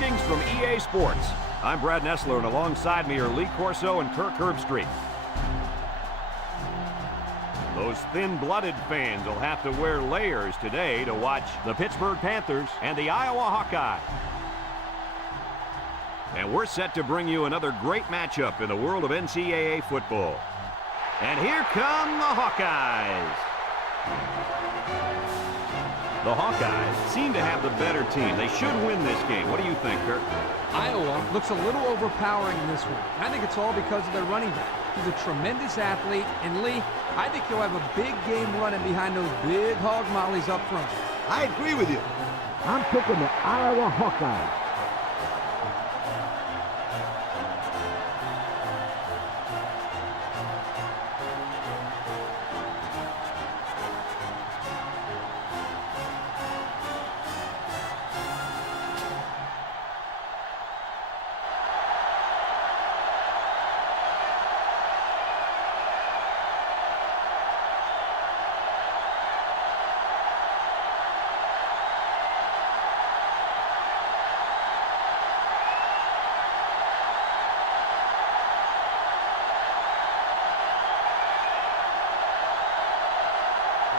Greetings from EA Sports. I'm Brad Nessler, and alongside me are Lee Corso and Kirk Herbstreit. Those thin-blooded fans will have to wear layers today to watch the Pittsburgh Panthers and the Iowa Hawkeyes. And we're set to bring you another great matchup in the world of NCAA football. And here come the Hawkeyes. The Hawkeyes seem to have the better team. They should win this game. What do you think, Kirk? Iowa looks a little overpowering in this one. I think it's all because of their running back. He's a tremendous athlete. And Lee, I think he'll have a big game running behind those big hog mollies up front. I agree with you. I'm picking the Iowa Hawkeyes.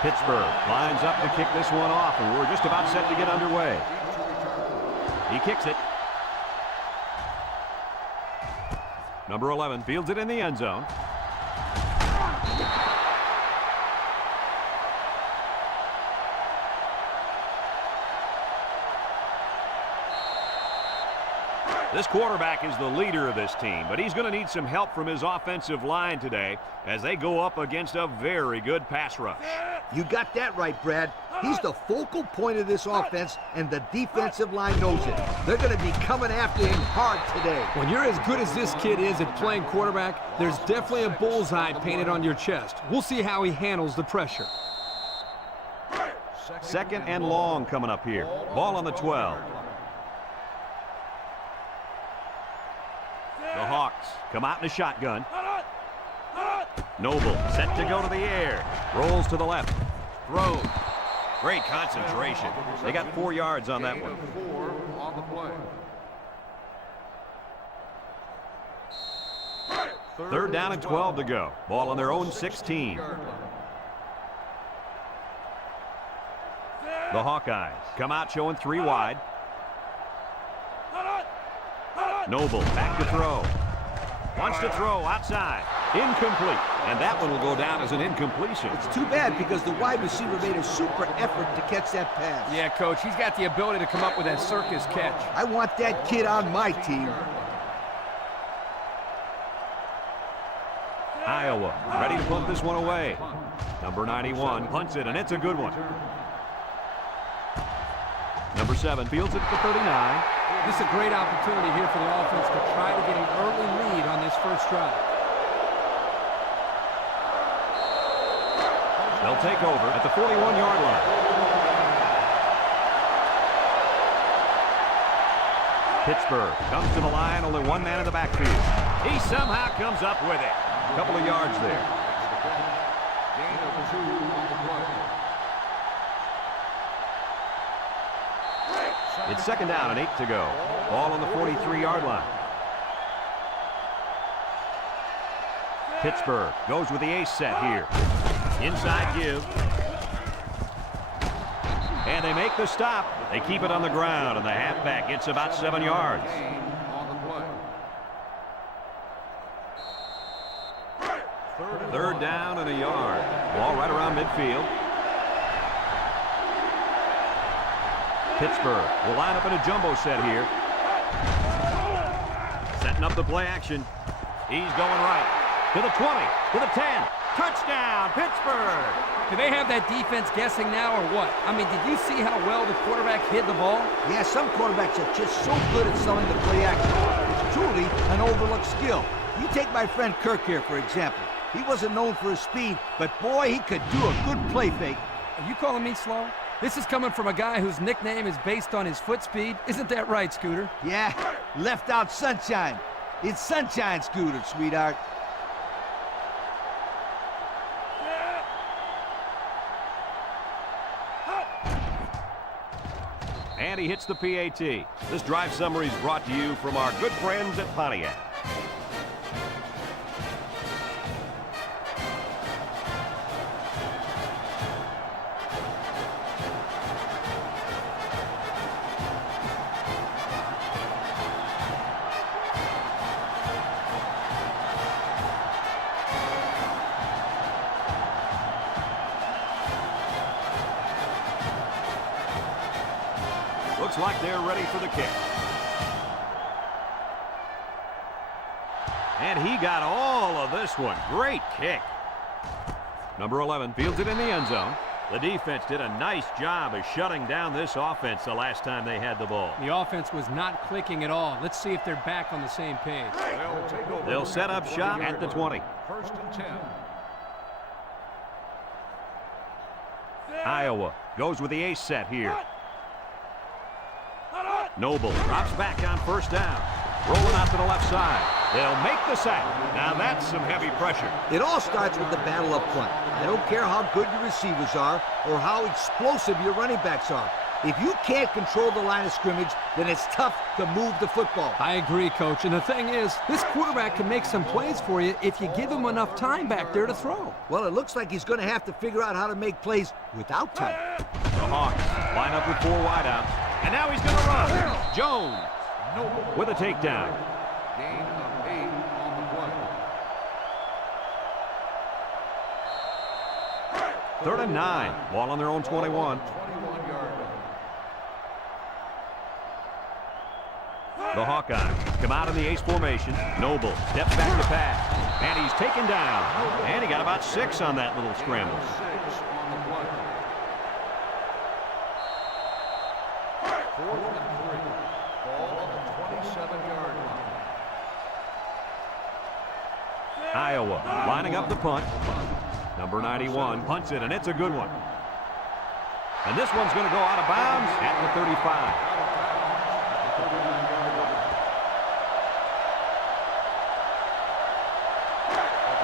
Pittsburgh lines up to kick this one off, and we're just about set to get underway. He kicks it. Number 11 fields it in the end zone. This quarterback is the leader of this team, but he's going to need some help from his offensive line today as they go up against a very good pass rush. You got that right, Brad. He's the focal point of this offense, and the defensive line knows it. They're going to be coming after him hard today. When you're as good as this kid is at playing quarterback, there's definitely a bullseye painted on your chest. We'll see how he handles the pressure. Second and long coming up here. Ball on the 12. The Hawks come out in a shotgun. Noble set to go to the air. Rolls to the left. Throws. Great concentration. They got 4 yards on that one. Third down and 12 to go. Ball on their own 16. The Hawkeyes come out showing 3 wide. Noble back to throw. Wants to throw outside. Incomplete. And that one will go down as an incompletion. It's too bad because the wide receiver made a super effort to catch that pass. Yeah, Coach, he's got the ability to come up with that circus catch. I want that kid on my team. Iowa ready to punt this one away. Number 91 punts it, and it's a good one. Number 7 fields it at the 39. This is a great opportunity here for the offense to try to get an early lead on this first drive. They'll take over at the 41-yard line. Pittsburgh comes to the line, only one man in the backfield. He somehow comes up with it. A couple of yards there. It's second down and 8 to go. Ball on the 43-yard line. Pittsburgh goes with the ace set here. Inside give. And they make the stop. They keep it on the ground, and the halfback gets about 7 yards. Third down and a yard. Ball right around midfield. Pittsburgh will line up in a jumbo set here. Setting up the play action. He's going right. To the 20, to the 10. Touchdown, Pittsburgh! Do they have that defense guessing now or what? I mean, did you see how well the quarterback hid the ball? Yeah, some quarterbacks are just so good at selling the play action. It's truly an overlooked skill. You take my friend Kirk here, for example. He wasn't known for his speed, but boy, he could do a good play fake. Are you calling me slow? This is coming from a guy whose nickname is based on his foot speed. Isn't that right, Scooter? Yeah, left out sunshine. It's sunshine, Scooter, sweetheart. And he hits the PAT. This drive summary is brought to you from our good friends at Pontiac. Looks like they're ready for the kick. And he got all of this one. Great kick. Number 11 fields it in the end zone. The defense did a nice job of shutting down this offense the last time they had the ball. The offense was not clicking at all. Let's see if they're back on the same page. They'll set up shop at the 20. First and 10. Iowa goes with the ace set here. Noble drops back on first down. Rolling out to the left side. They'll make the sack. Now that's some heavy pressure. It all starts with the battle up front. I don't care how good your receivers are or how explosive your running backs are. If you can't control the line of scrimmage, then it's tough to move the football. I agree, Coach. And the thing is, this quarterback can make some plays for you if you give him enough time back there to throw. Well, it looks like he's going to have to figure out how to make plays without time. The Hawks line up with 4 wideouts. And now he's going to run. Jones with a takedown. Gain of 8 on the play. 3rd and 9. Ball on their own 21. 21-yard line. The Hawkeyes come out in the ace formation. Noble steps back to pass. And he's taken down. And he got about 6 on that little scramble. 6 on the play. 4th and 3. Ball on the 27-yard line. Iowa lining up the punt. Number 91 punts it, and it's a good one. And this one's going to go out of bounds at the 35.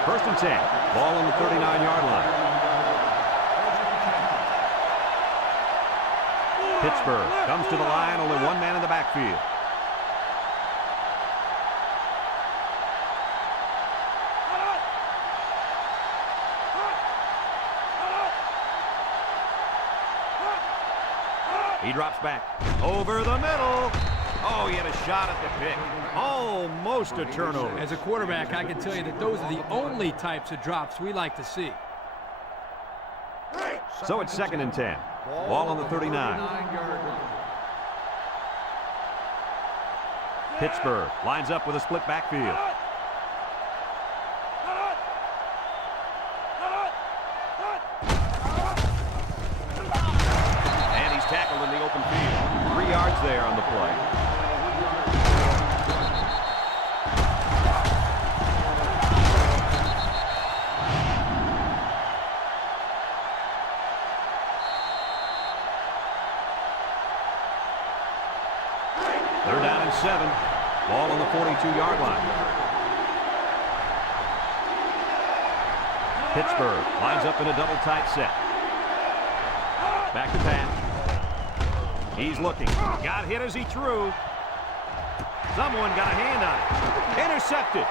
First and 10. Ball on the 39-yard line. Pittsburgh comes to the line, only one man in the backfield. He drops back over the middle. Oh, he had a shot at the pick. Almost a turnover. As a quarterback, I can tell you that those are the only types of drops we like to see. So it's 2nd and 10. Ball on the 39. 39-yard line. Pittsburgh lines up with a split backfield. And he's tackled in the open field. 3 yards there on the play. They're down and 7. Ball on the 42-yard line. Pittsburgh lines up in a double tight set. Back to pass. He's looking. Got hit as he threw. Someone got a hand on it. Intercepted.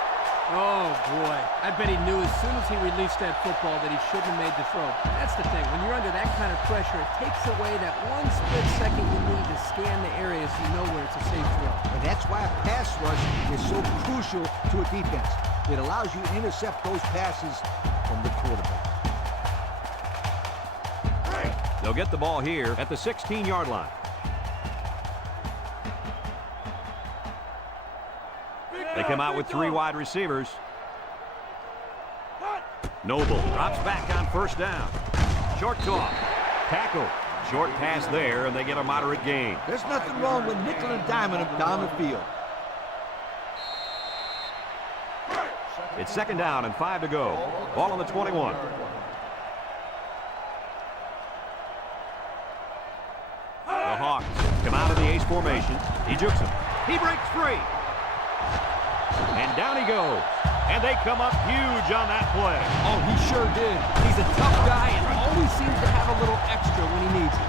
Oh, boy. I bet he knew as soon as he released that football that he shouldn't have made the throw. That's the thing. When you're under that kind of pressure, it takes away that one split second you need to scan the area so you know where it's a safe throw. And that's why a pass rush is so crucial to a defense. It allows you to intercept those passes from the quarterback. They'll get the ball here at the 16-yard line. They come out with 3 wide receivers. Noble drops back on first down. Short toss. Tackle. Short pass there, and they get a moderate gain. There's nothing wrong with nickel and diming him down the field. It's 2nd down and 5 to go. Ball on the 21. The Hawks come out of the ace formation. He jukes him. He breaks free. And down he goes. And they come up huge on that play. Oh, he sure did. He's a tough guy and always seems to have a little extra when he needs it.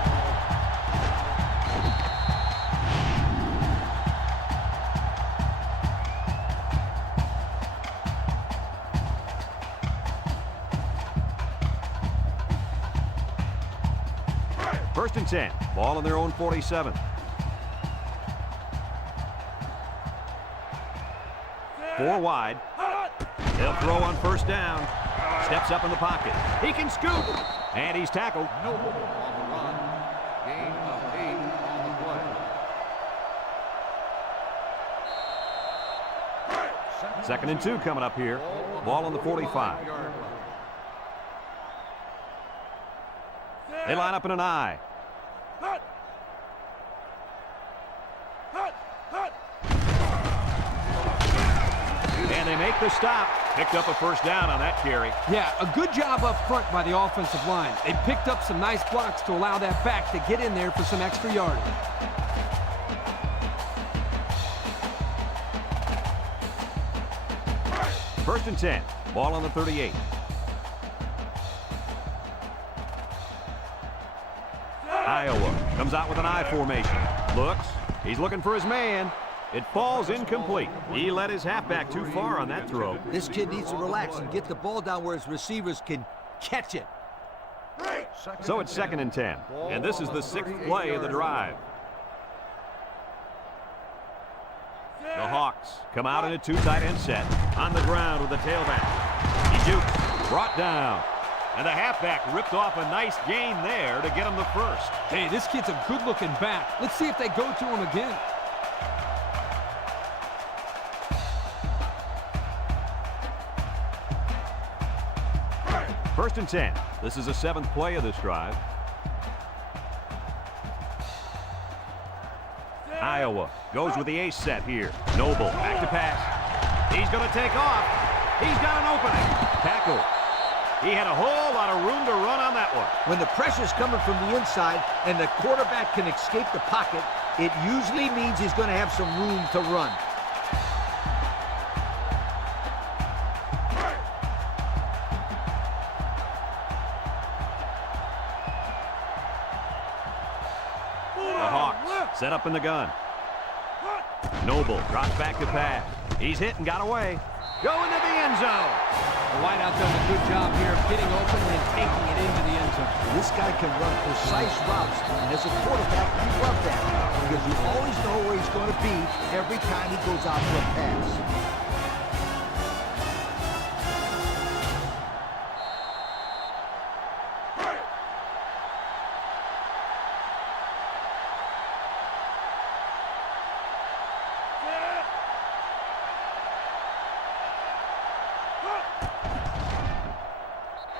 First and 10. Ball on their own 47. Four wide. They'll throw on first down. Steps up in the pocket. He can scoop. And he's tackled. Noble on the run. Gain of 8 on the play. Second and 2 coming up here. Ball on the 45. They line up in an I. And they make the stop. Picked up a first down on that carry. Yeah, a good job up front by the offensive line. They picked up some nice blocks to allow that back to get in there for some extra yardage. First and 10. Ball on the 38. Iowa comes out with an I formation. Looks. He's looking for his man. It falls incomplete. He let his halfback too far on that throw. This kid needs to relax and get the ball down where his receivers can catch it. So it's second and 10. And this is the 6th play of the drive. The Hawks come out in a 2 tight end set. On the ground with the tailback. He jukes. Brought down. And the halfback ripped off a nice gain there to get him the first. Hey, this kid's a good-looking back. Let's see if they go to him again. First and 10. This is the 7th play of this drive. Iowa goes with the ace set here. Noble back to pass. He's going to take off. He's got an opening. Tackle. He had a whole lot of room to run on that one. When the pressure's coming from the inside and the quarterback can escape the pocket, it usually means he's going to have some room to run. The Hawks set up in the gun. Noble drops back to pass. He's hit and got away. Going to the end zone. The wideout does a good job here of getting open and taking it into the end zone. This guy can run precise routes, and as a quarterback, you love that because you always know where he's going to be every time he goes out for a pass.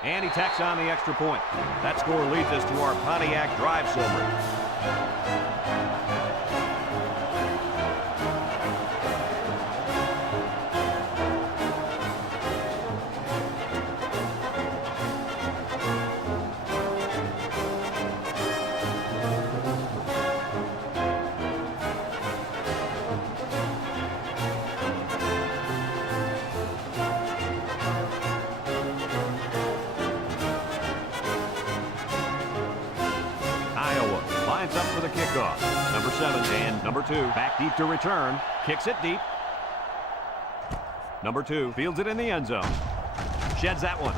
And he tacks on the extra point. That score leads us to our Pontiac drive summary. Lines up for the kickoff. Number 7 and number 2 back deep to return. Kicks it deep. Number 2 fields it in the end zone. Sheds that one.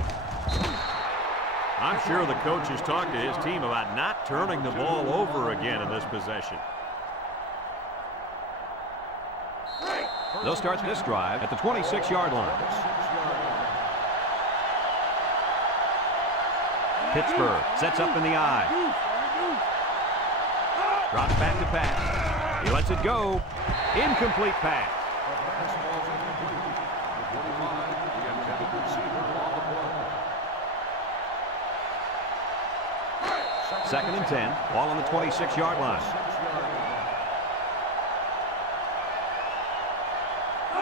I'm sure the coach has talked to his team about not turning the ball over again in this possession. They'll start this drive at the 26-yard line. Pittsburgh sets up in the I. Drops back to pass. He lets it go. Incomplete pass. Second and 10. Ball on the 26-yard line.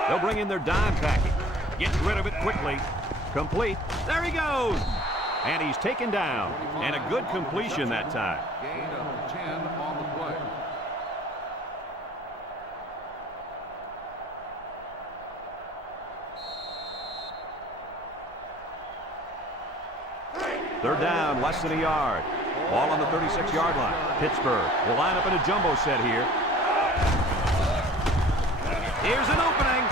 They'll bring in their dime package. Gets rid of it quickly. Complete. There he goes. And he's taken down. And a good completion that time. Gain of 10 on the play. Third down, less than a yard. Ball on the 36-yard line. Pittsburgh will line up in a jumbo set here. Here's an opening.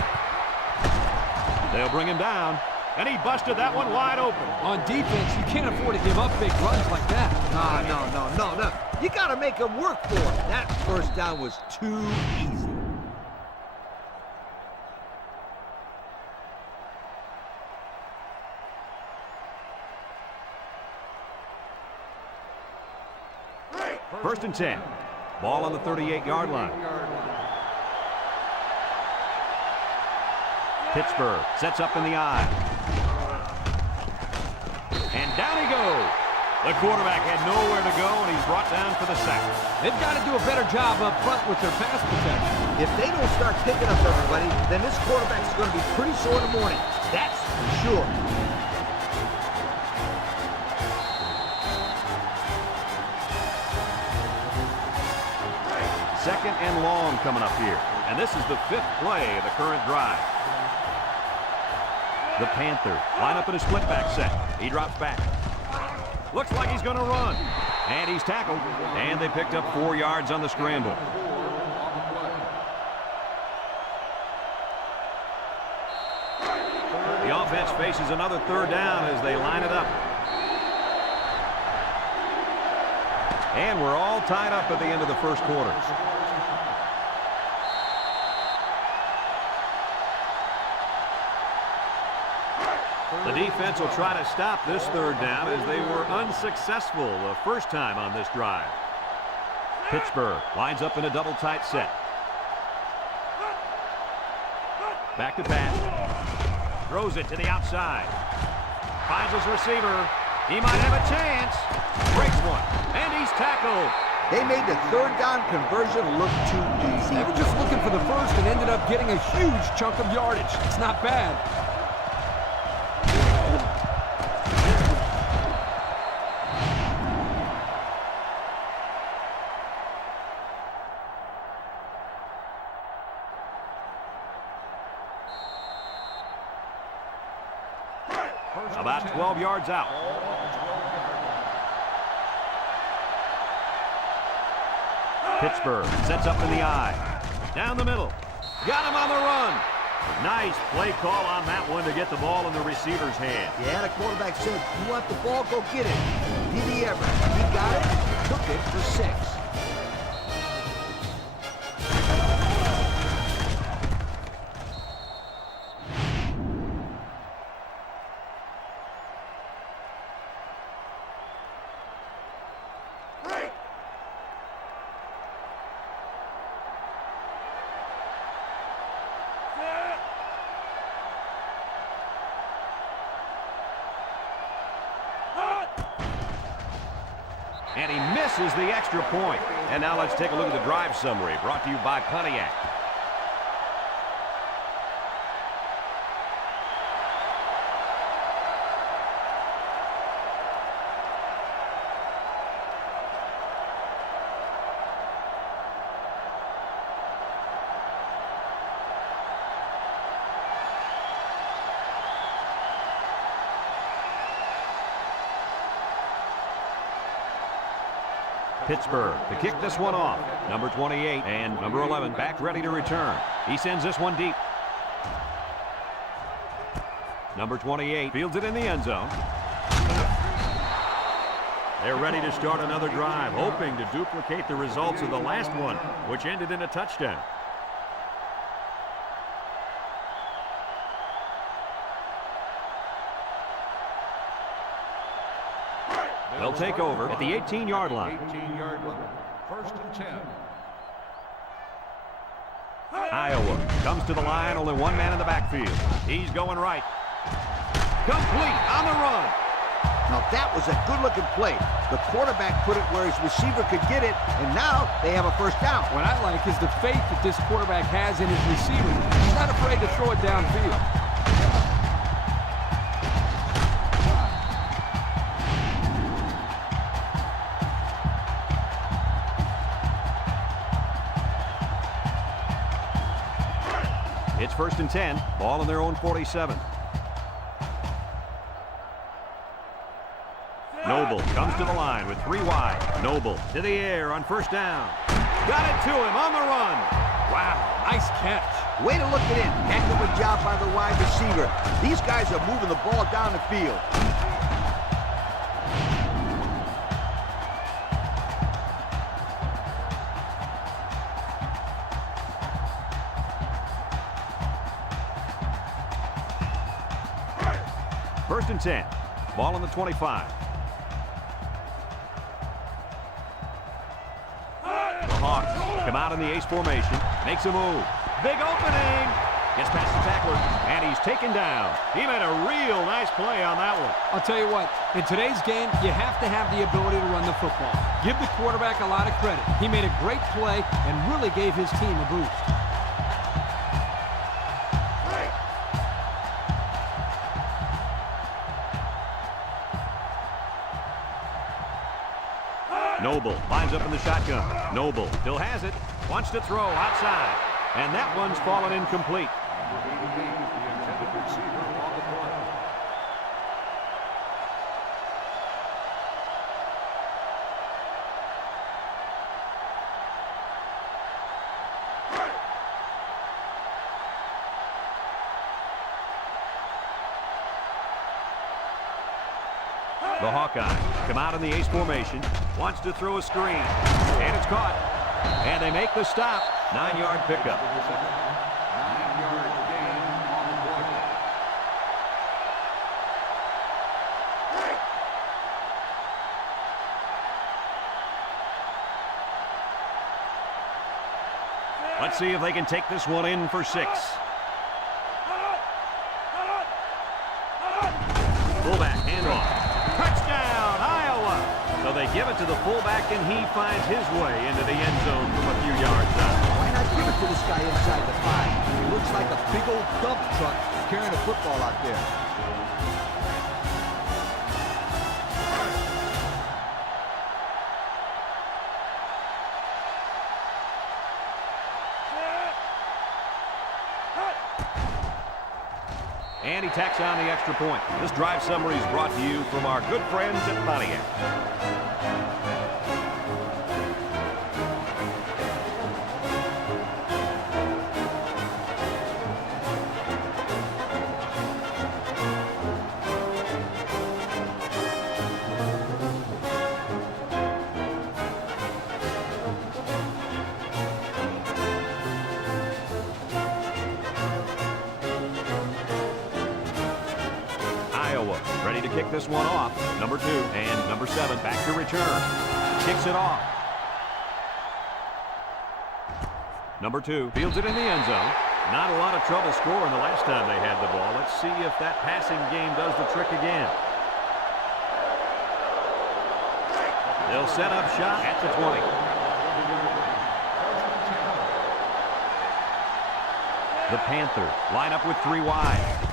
They'll bring him down. And he busted that one wide open. On defense, you can't afford to give up big runs like that. No. You got to make him work for it. That first down was too easy. First and 10. Ball on the 38-yard line. Pittsburgh sets up in the I. And down he goes. The quarterback had nowhere to go, and he's brought down for the sack. They've got to do a better job up front with their pass protection. If they don't start picking up everybody, then this quarterback's going to be pretty sore in the morning. That's for sure. Second and long coming up here. And this is the 5th play of the current drive. The Panthers line up in a split back set. He drops back. Looks like he's going to run. And he's tackled. And they picked up 4 yards on the scramble. The offense faces another 3rd down as they line it up. And we're all tied up at the end of the first quarter. The defense will try to stop this 3rd down as they were unsuccessful the first time on this drive. Pittsburgh lines up in a double tight set. Back to pass. Throws it to the outside. Finds his receiver. He might have a chance. Breaks one. And he's tackled. They made the 3rd down conversion look too easy. They were just looking for the first and ended up getting a huge chunk of yardage. It's not bad. About 12 yards out. Pittsburgh sets up in the I. Down the middle. Got him on the run. Nice play call on that one to get the ball in the receiver's hand. Yeah, the quarterback said, you want the ball, go get it. Did he ever? He got it, took it for 6. And he misses the extra point. And now let's take a look at the drive summary brought to you by Pontiac. Pittsburgh to kick this one off. Number 28 and number 11 back ready to return. He sends this one deep. Number 28 fields it in the end zone. They're ready to start another drive, hoping to duplicate the results of the last one, which ended in a touchdown. They'll take over at the 18-yard line. 18-yard line. First and 10. Iowa comes to the line, only one man in the backfield. He's going right. Complete on the run. Now that was a good-looking play. The quarterback put it where his receiver could get it, and now they have a first down. What I like is the faith that this quarterback has in his receiver. He's not afraid to throw it downfield. It's first and 10. Ball in their own 47. Noble comes to the line with 3 wide. Noble to the air on first down. Got it to him on the run. Wow, nice catch. Way to look it in. Heck of a job by the wide receiver. These guys are moving the ball down the field. first and 10. Ball on the 25. The Hawks come out in the ace formation. Makes a move. Big opening. Gets past the tackler, and he's taken down. He made a real nice play on that one. I'll tell you what, in today's game, you have to have the ability to run the football. Give the quarterback a lot of credit. He made a great play and really gave his team a boost. Noble lines up in the shotgun. Noble still has it. Wants to throw outside. And that one's fallen incomplete. The intended receiver on the play. The Hawkeyes come out in the ace formation. Wants to throw a screen. And it's caught. And they make the stop. 9-yard pickup. 9-yard gain on the play. Let's see if they can take this one in for 6. Fullback handoff. Touchdown, Iowa! So they give it to the fullback, and he finds his way into the end zone from a few yards out. Why not give it to this guy inside the 5? He looks like a big old dump truck carrying a football out there. And he tacks on the extra point. This drive summary is brought to you from our good friends at Pontiac. Ready to kick this one off. Number 2 and number 7 back to return. Kicks it off. Number 2 fields it in the end zone. Not a lot of trouble scoring the last time they had the ball. Let's see if that passing game does the trick again. They'll set up shot at the 20. The Panthers line up with 3 wide.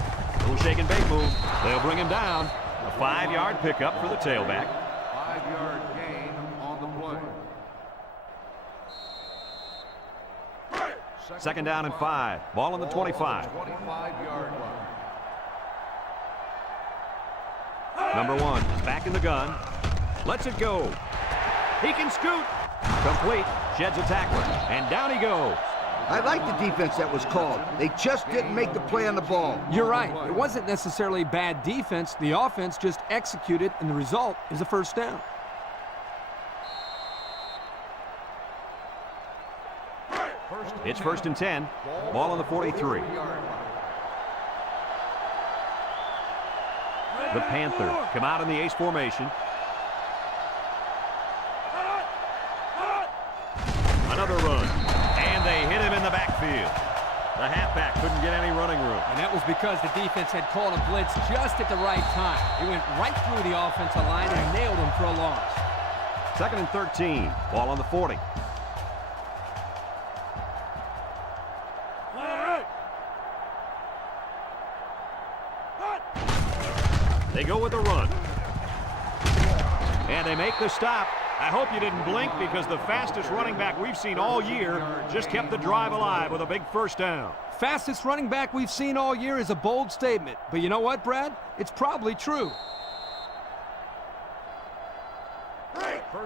Little shake and bake move. They'll bring him down. A 5-yard pickup for the tailback. 5-yard gain on the play. Second down and 5. Ball on the 25. 25-yard line. Number 1 is back in the gun. Lets it go. He can scoot. Complete. Sheds a tackler. And down he goes. I like the defense that was called. They just didn't make the play on the ball. You're right. It wasn't necessarily bad defense. The offense just executed, and the result is a first down. It's first and 10. Ball on the 43. The Panthers come out in the ace formation. Another run. And they hit him in the backfield. The halfback couldn't get any running room. And that was because the defense had called a blitz just at the right time. He went right through the offensive line and nailed him for a loss. Second and 13. Ball on the 40. They go with a run. And they make the stop. I hope you didn't blink because the fastest running back we've seen all year just kept the drive alive with a big first down. Fastest running back we've seen all year is a bold statement. But you know what, Brad? It's probably true.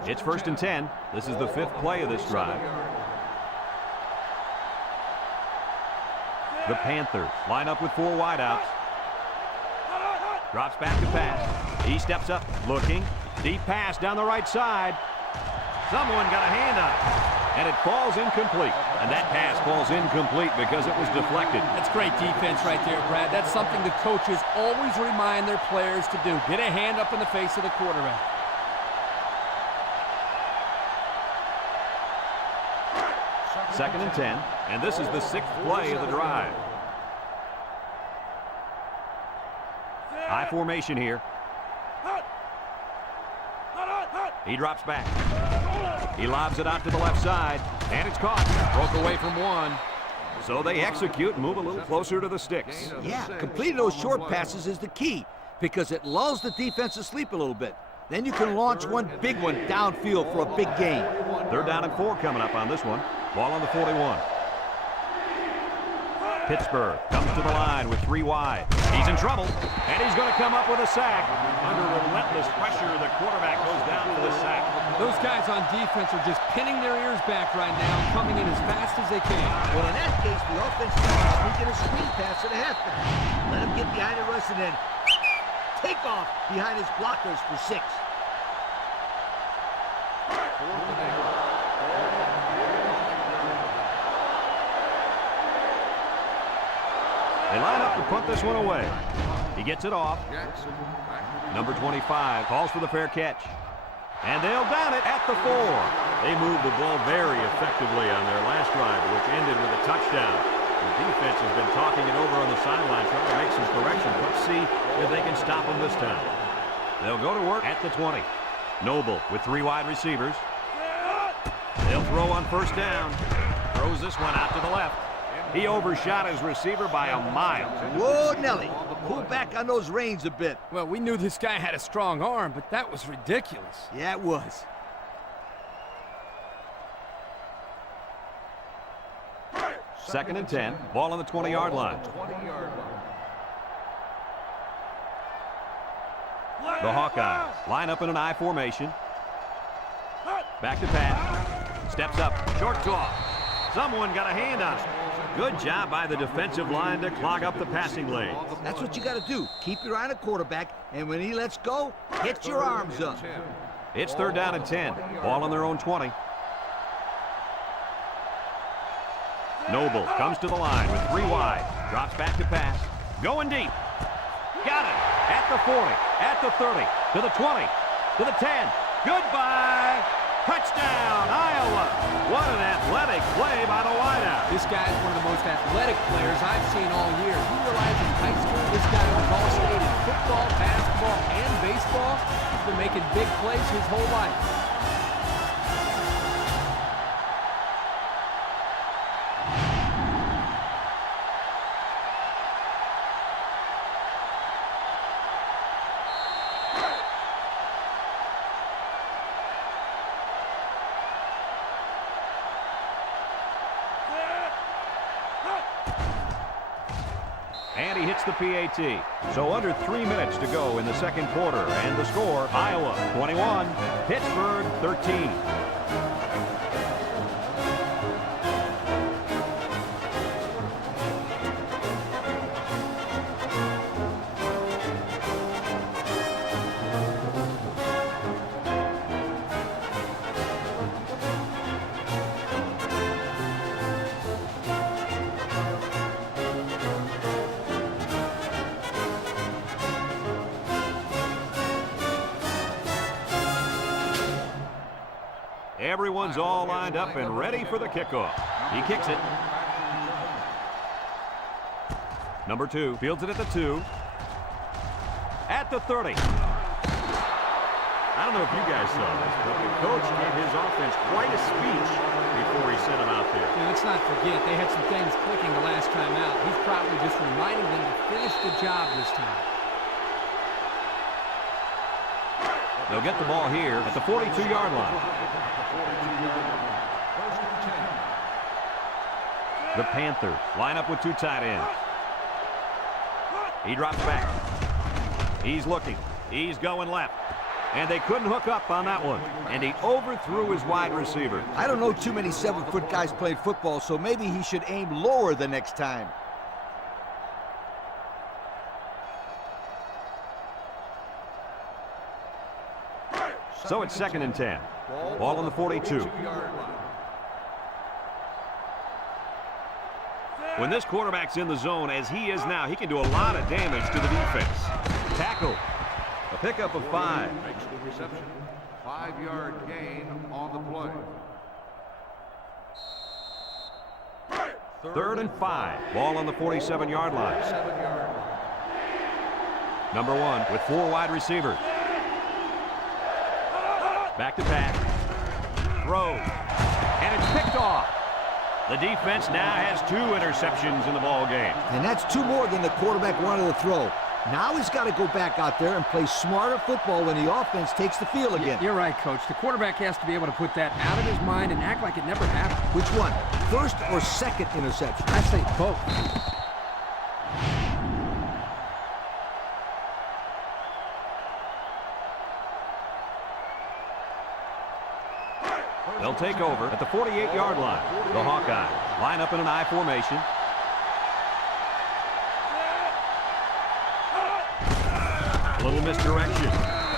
It's first and 10. This is the 5th play of this drive. The Panthers line up with 4 wideouts. Drops back to pass. He steps up, looking. Deep pass down the right side. Someone got a hand on it, and it falls incomplete. And that pass falls incomplete because it was deflected. That's great defense right there, Brad. That's something the coaches always remind their players to do. Get a hand up in the face of the quarterback. Second and 10, and this is the 6th play of the drive. High formation here. He drops back. He lobs it out to the left side, and it's caught. Broke away from one. So they execute and move a little closer to the sticks. Yeah, completing those short passes is the key because it lulls the defense to sleep a little bit. Then you can launch one big one downfield for a big gain. 3rd down and 4 coming up on this one. Ball on the 41. Pittsburgh comes to the line with 3 wide. He's in trouble, and he's going to come up with a sack. Under relentless pressure, the quarterback goes down for the sack. Those guys on defense are just pinning their ears back right now, coming in as fast as they can. Well, in that case, the offense is sneaking a screen pass to the halfback. Let him get behind the rush and then take off behind his blockers for 6. They line up to punt this one away. He gets it off. Number 25 calls for the fair catch. And they'll down it at the 4. They moved the ball very effectively on their last drive, which ended with a touchdown. The defense has been talking it over on the sideline, trying to make some corrections. Let's see if they can stop them this time. They'll go to work at the 20. Noble with 3 wide receivers. They'll throw on 1st down. Throws this one out to the left. He overshot his receiver by a mile. Whoa, Nelly. Pull back on those reins a bit. Well, we knew this guy had a strong arm, but that was ridiculous. Yeah, it was. Second and 10. Ball on the 20-yard line. The Hawkeyes line up in an I formation. Back to pass. Steps up. Short toss. Someone got a hand on it. Good job by the defensive line to clog up the passing lane. That's what you got to do. Keep your eye on the quarterback, and when he lets go, get your arms up. It's 3rd down and 10. Ball on their own 20. Noble comes to the line with 3 wide. Drops back to pass. Going deep. Got it. At the 40. At the 30. To the 20. To the 10. Goodbye. Touchdown, Iowa. What an athletic play by the wideout. This guy is one of the most athletic players I've seen all year. He realized in high school this guy was all state in football, basketball, and baseball. He's been making big plays his whole life. And he hits the PAT. So under 3 minutes to go in the 2nd quarter. And the score, Iowa 21, Pittsburgh 13. Everyone's all lined up and ready for the kickoff. He kicks it. Number 2 fields it at the 2. At the 30. I don't know if you guys saw this, but the coach gave his offense quite a speech before he sent them out there. Yeah, let's not forget, they had some things clicking the last time out. He's probably just reminding them to finish the job this time. They'll get the ball here at the 42-yard line. The Panthers line up with 2 tight ends. He drops back. He's looking. He's going left. And they couldn't hook up on that one. And he overthrew his wide receiver. I don't know too many 7-foot guys playing football, so maybe he should aim lower the next time. So it's 2nd and 10. Ball on the 42. When this quarterback's in the zone, as he is now, he can do a lot of damage to the defense. Tackle. A pickup of 5. Makes the reception. 5-yard gain on the play. 3rd and 5. Ball on the 47-yard line. 7-yard. Number 1 with 4 wide receivers. Back to pass. Throws. And it's picked off. The defense now has 2 interceptions in the ball game. And that's 2 more than the quarterback wanted to throw. Now he's got to go back out there and play smarter football when the offense takes the field again. You're right, Coach. The quarterback has to be able to put that out of his mind and act like it never happened. Which one? First or second interception? I say both. They'll take over at the 48-yard line. The Hawkeyes line up in an I formation. A little misdirection.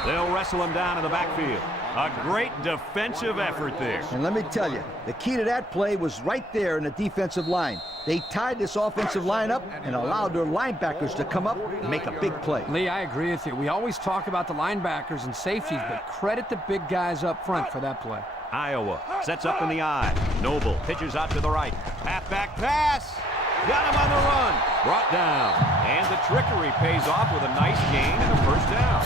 They'll wrestle him down in the backfield. A great defensive effort there. And let me tell you, the key to that play was right there in the defensive line. They tied this offensive line up and allowed their linebackers to come up and make a big play. Lee, I agree with you. We always talk about the linebackers and safeties, but credit the big guys up front for that play. Iowa sets up in the I. Noble pitches out to the right. Halfback pass. Got him on the run. Brought down. And the trickery pays off with a nice gain and a first down.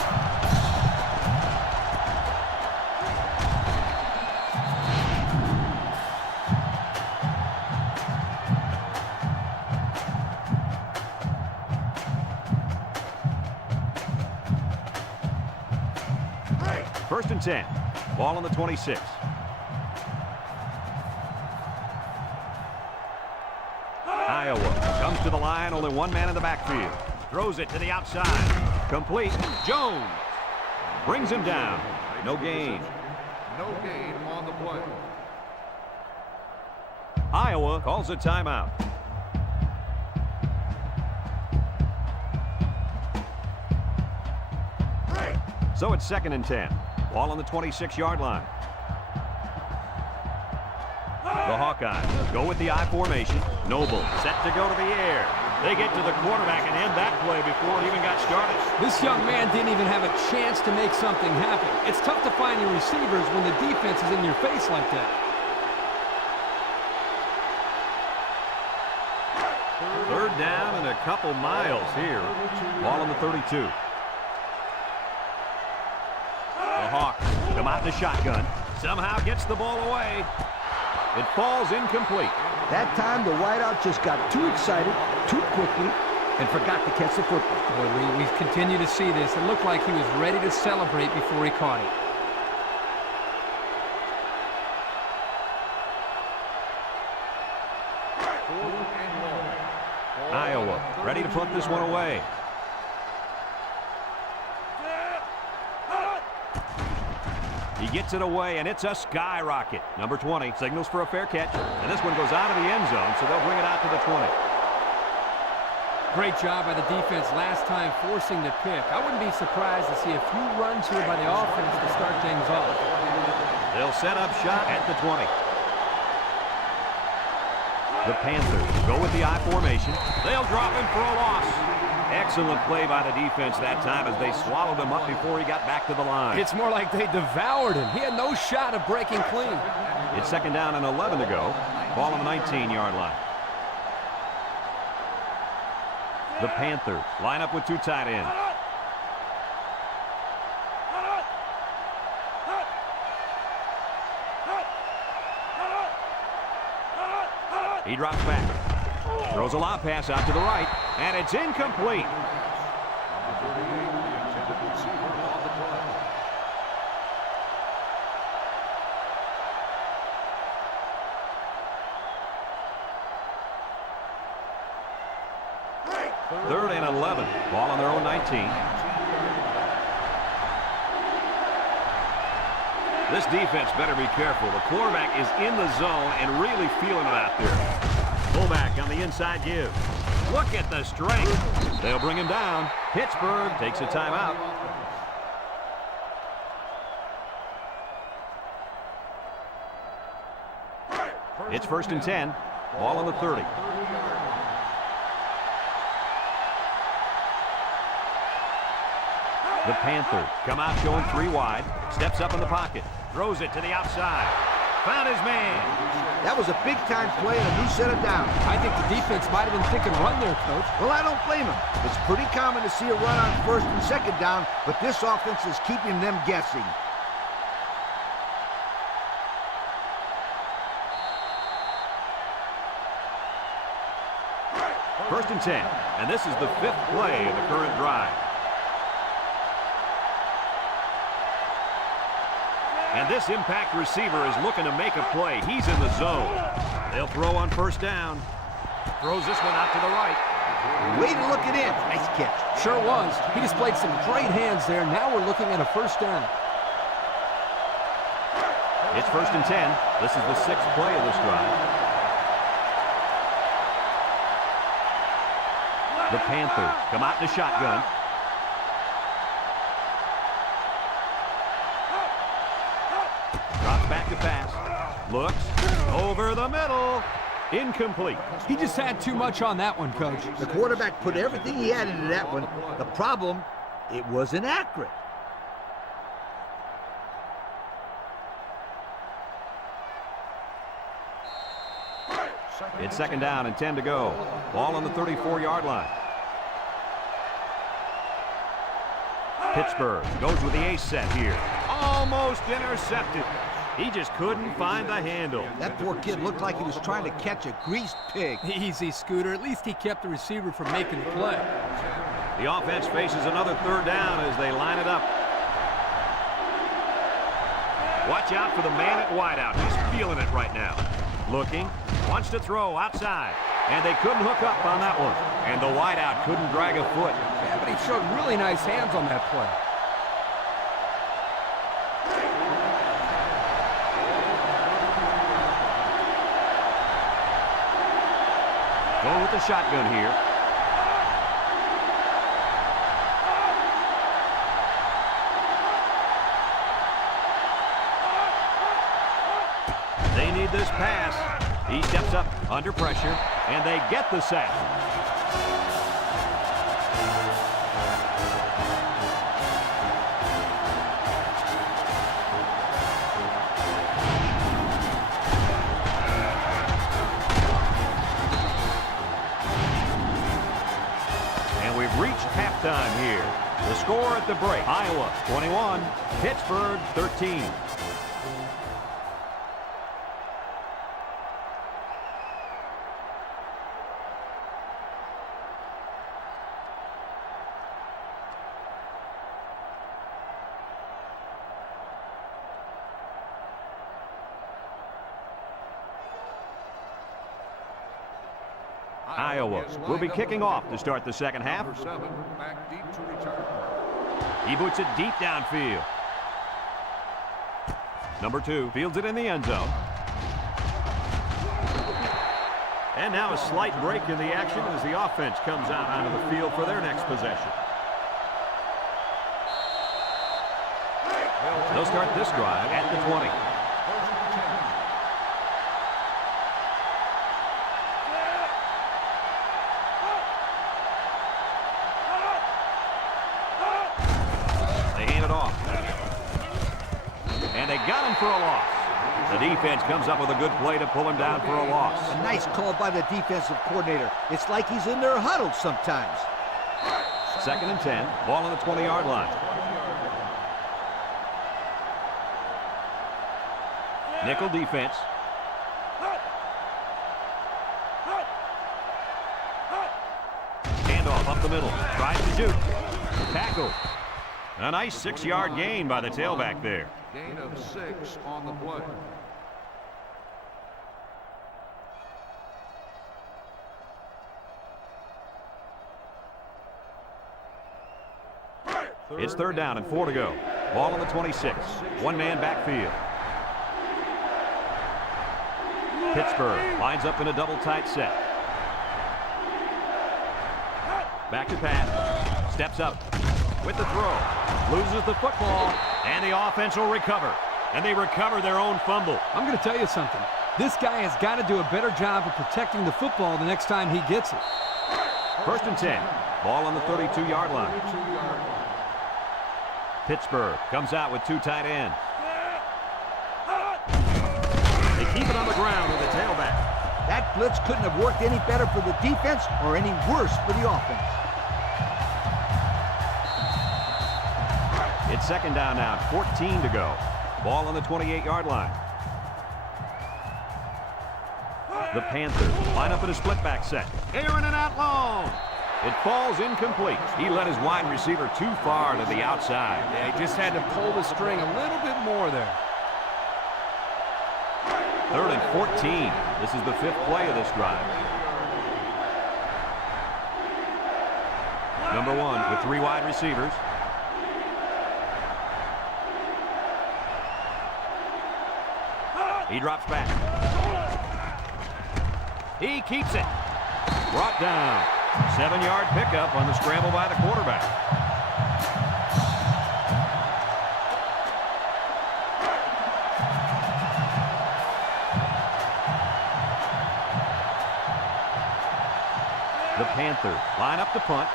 First and 10. Ball on the 26. Iowa comes to the line, only 1 man in the backfield. Throws it to the outside. Complete. Jones brings him down. No gain. No gain on the play. Iowa calls a timeout. So it's 2nd and 10. Ball on the 26-yard line. The Hawkeyes go with the I formation. Noble set to go to the air. They get to the quarterback and end that play before it even got started. This young man didn't even have a chance to make something happen. It's tough to find your receivers when the defense is in your face like that. 3rd down and a couple miles here. Ball on the 32. The Hawks come out in the shotgun. Somehow gets the ball away. It falls incomplete. That time, the wideout just got too excited, too quickly, and forgot to catch the football. Boy, we continue to see this. It looked like he was ready to celebrate before he caught it. Iowa ready to put this one away. He gets it away, and it's a skyrocket. Number 20 signals for a fair catch, and this one goes out of the end zone, so they'll bring it out to the 20. Great job by the defense last time forcing the pick. I wouldn't be surprised to see a few runs here by the offense to start things off. They'll set up shot at the 20. The Panthers go with the I formation. They'll drop him for a loss. Excellent play by the defense that time as they swallowed him up before he got back to the line. It's more like they devoured him. He had no shot of breaking clean. It's 2nd down and 11 to go. Ball on the 19-yard line. The Panthers line up with 2 tight ends. He drops back. Throws a lob pass out to the right, and it's incomplete. Third and 11. Ball on their own 19. This defense better be careful. The quarterback is in the zone and really feeling it out there. Fullback on the inside give. Look at the strength. They'll bring him down. Pittsburgh takes a timeout. It's 1st and 10. Ball on the 30. The Panthers come out showing 3 wide. Steps up in the pocket. Throws it to the outside. Found his man. That was a big-time play and a new set of downs. I think the defense might have been thinking run there, Coach. Well, I don't blame him. It's pretty common to see a run on first and second down, but this offense is keeping them guessing. First and 10, and this is the 5th play of the current drive. And this impact receiver is looking to make a play. He's in the zone. They'll throw on first down. Throws this one out to the right. Way to look it in. Nice catch. Sure was. He displayed some great hands there. Now we're looking at a first down. It's first and 10. This is the 6th play of this drive. The Panthers come out in a shotgun. Drops back to pass. Looks over the middle. Incomplete. He just had too much on that one, Coach. The quarterback put everything he had into that one. The problem, it wasn't accurate. It's second down and 10 to go. Ball on the 34-yard line. Pittsburgh goes with the ace set here. Almost intercepted. He just couldn't find the handle. That poor kid looked like he was trying to catch a greased pig. Easy, Scooter. At least he kept the receiver from making the play. The offense faces another third down as they line it up. Watch out for the man at wideout. He's feeling it right now. Looking, wants to throw outside. And they couldn't hook up on that one. And the wideout couldn't drag a foot. Yeah, but he showed really nice hands on that play. Going with the shotgun here. They need this pass. He steps up under pressure, and they get the sack. And we've reached halftime here. The score at the break: Iowa 21, Pittsburgh 13. Iowa will be kicking off to start the second half. Number 7, back deep to return. He boots it deep downfield. Number 2 fields it in the end zone. And now a slight break in the action as the offense comes out onto the field for their next possession. They'll start this drive at the 20. And they got him for a loss. The defense comes up with a good play to pull him down for a loss. A nice call by the defensive coordinator. It's like he's in their huddle sometimes. Second and 10. Ball on the 20-yard line. Nickel defense. Handoff up the middle. Tries to shoot. Tackle. A nice 6-yard gain by the tailback there. Gain of 6 on the play. It's third down and 4 to go. Ball on the 26. One-man backfield. Pittsburgh lines up in a double tight set. Back to pass. Steps up with the throw. Loses the football. And the offense will recover. And they recover their own fumble. I'm going to tell you something. This guy has got to do a better job of protecting the football the next time he gets it. First and 10. Ball on the 32-yard line. Pittsburgh comes out with 2 tight ends. They keep it on the ground with the tailback. That blitz couldn't have worked any better for the defense or any worse for the offense. It's second down now, 14 to go. Ball on the 28-yard line. The Panthers line up in a split back set. Airing it out long. It falls incomplete. He led his wide receiver too far to the outside. Yeah, he just had to pull the string a little bit more there. 3rd and 14. This is the 5th play of this drive. Number 1 with 3 wide receivers. He drops back. He keeps it. Brought down. 7-yard pickup on the scramble by the quarterback. The Panthers line up to punt.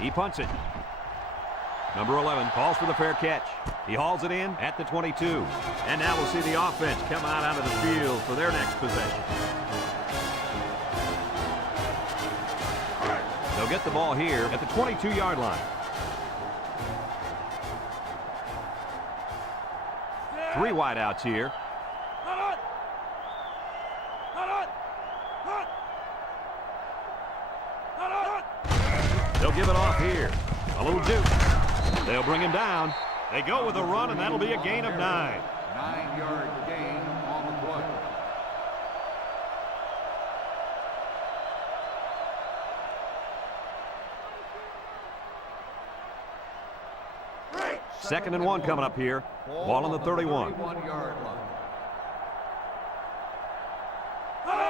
He punts it. Number 11 calls for the fair catch. He hauls it in at the 22. And now we'll see the offense come out onto the field for their next possession. They'll get the ball here at the 22-yard line. 3 wideouts here. They'll give it off here. A little juke. They'll bring him down. They go with a run, and that'll be a gain of 9. 9-yard gain on the play. Second and 1 coming up here. Ball on the 31. 31-yard line.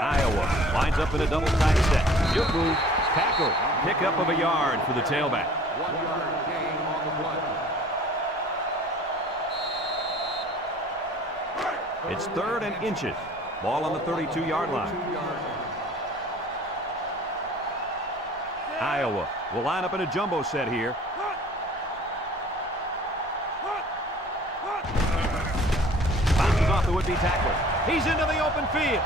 Iowa lines up in a double tight set. Good move. Tackle. Pickup of a yard for the tailback. 1-yard gain on the play. It's 3rd and inches. Ball on the 32-yard line. Iowa will line up in a jumbo set here. Bounces off the would-be tackler. He's into the open field.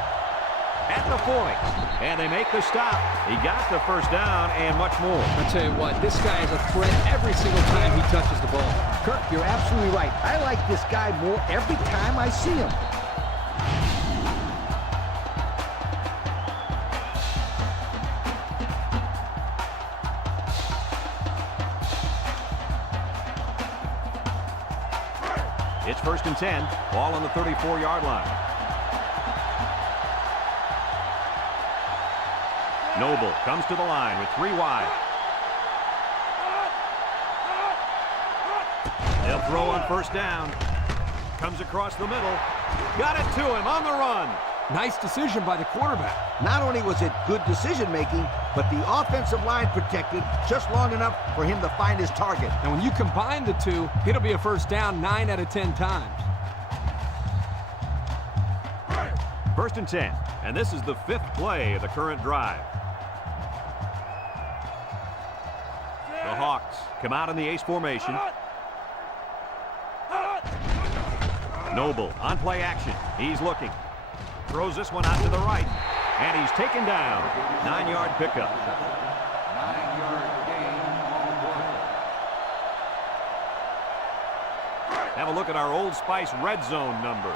At the 40. And they make the stop. He got the first down and much more. I'll tell you what, this guy is a threat every single time he touches the ball. Kirk, you're absolutely right. I like this guy more every time I see him. It's 1st and 10. Ball on the 34-yard line. Noble comes to the line with 3 wide. They'll throw on 1st down. Comes across the middle. Got it to him on the run. Nice decision by the quarterback. Not only was it good decision-making, but the offensive line protected just long enough for him to find his target. And when you combine the two, it'll be a first down 9 out of 10 times. 1st and 10. And this is the 5th play of the current drive. The Hawks come out in the ace formation. Noble on play action. He's looking. Throws this one out to the right. And he's taken down. 9-yard pickup. 9-yard gain on the play. Have a look at our Old Spice red zone numbers.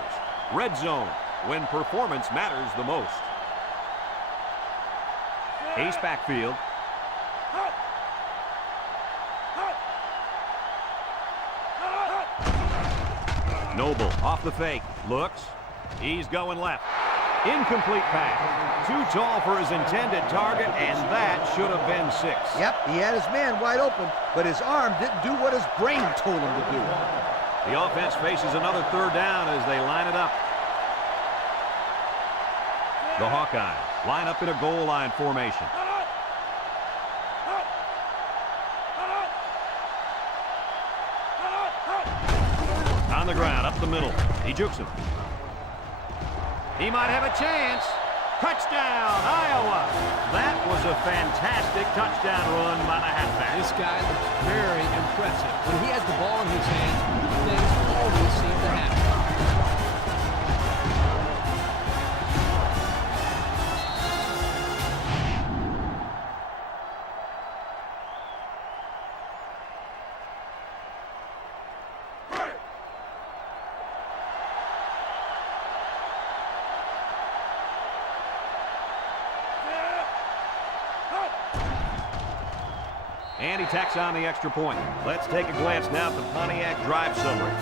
Red zone, when performance matters the most. Ace backfield. Noble off the fake. Looks. He's going left. Incomplete pass. Too tall for his intended target, and that should have been 6. Yep, he had his man wide open, but his arm didn't do what his brain told him to do. The offense faces another 3rd down as they line it up. The Hawkeyes line up in a goal line formation. On the ground, up the middle. He jukes him. He might have a chance. Touchdown, Iowa! That was a fantastic touchdown run by the halfback. This guy looks very impressive. When he has the ball in his hands, things always seem to happen. And he tacks on the extra point. Let's take a glance now at the Pontiac drive summary.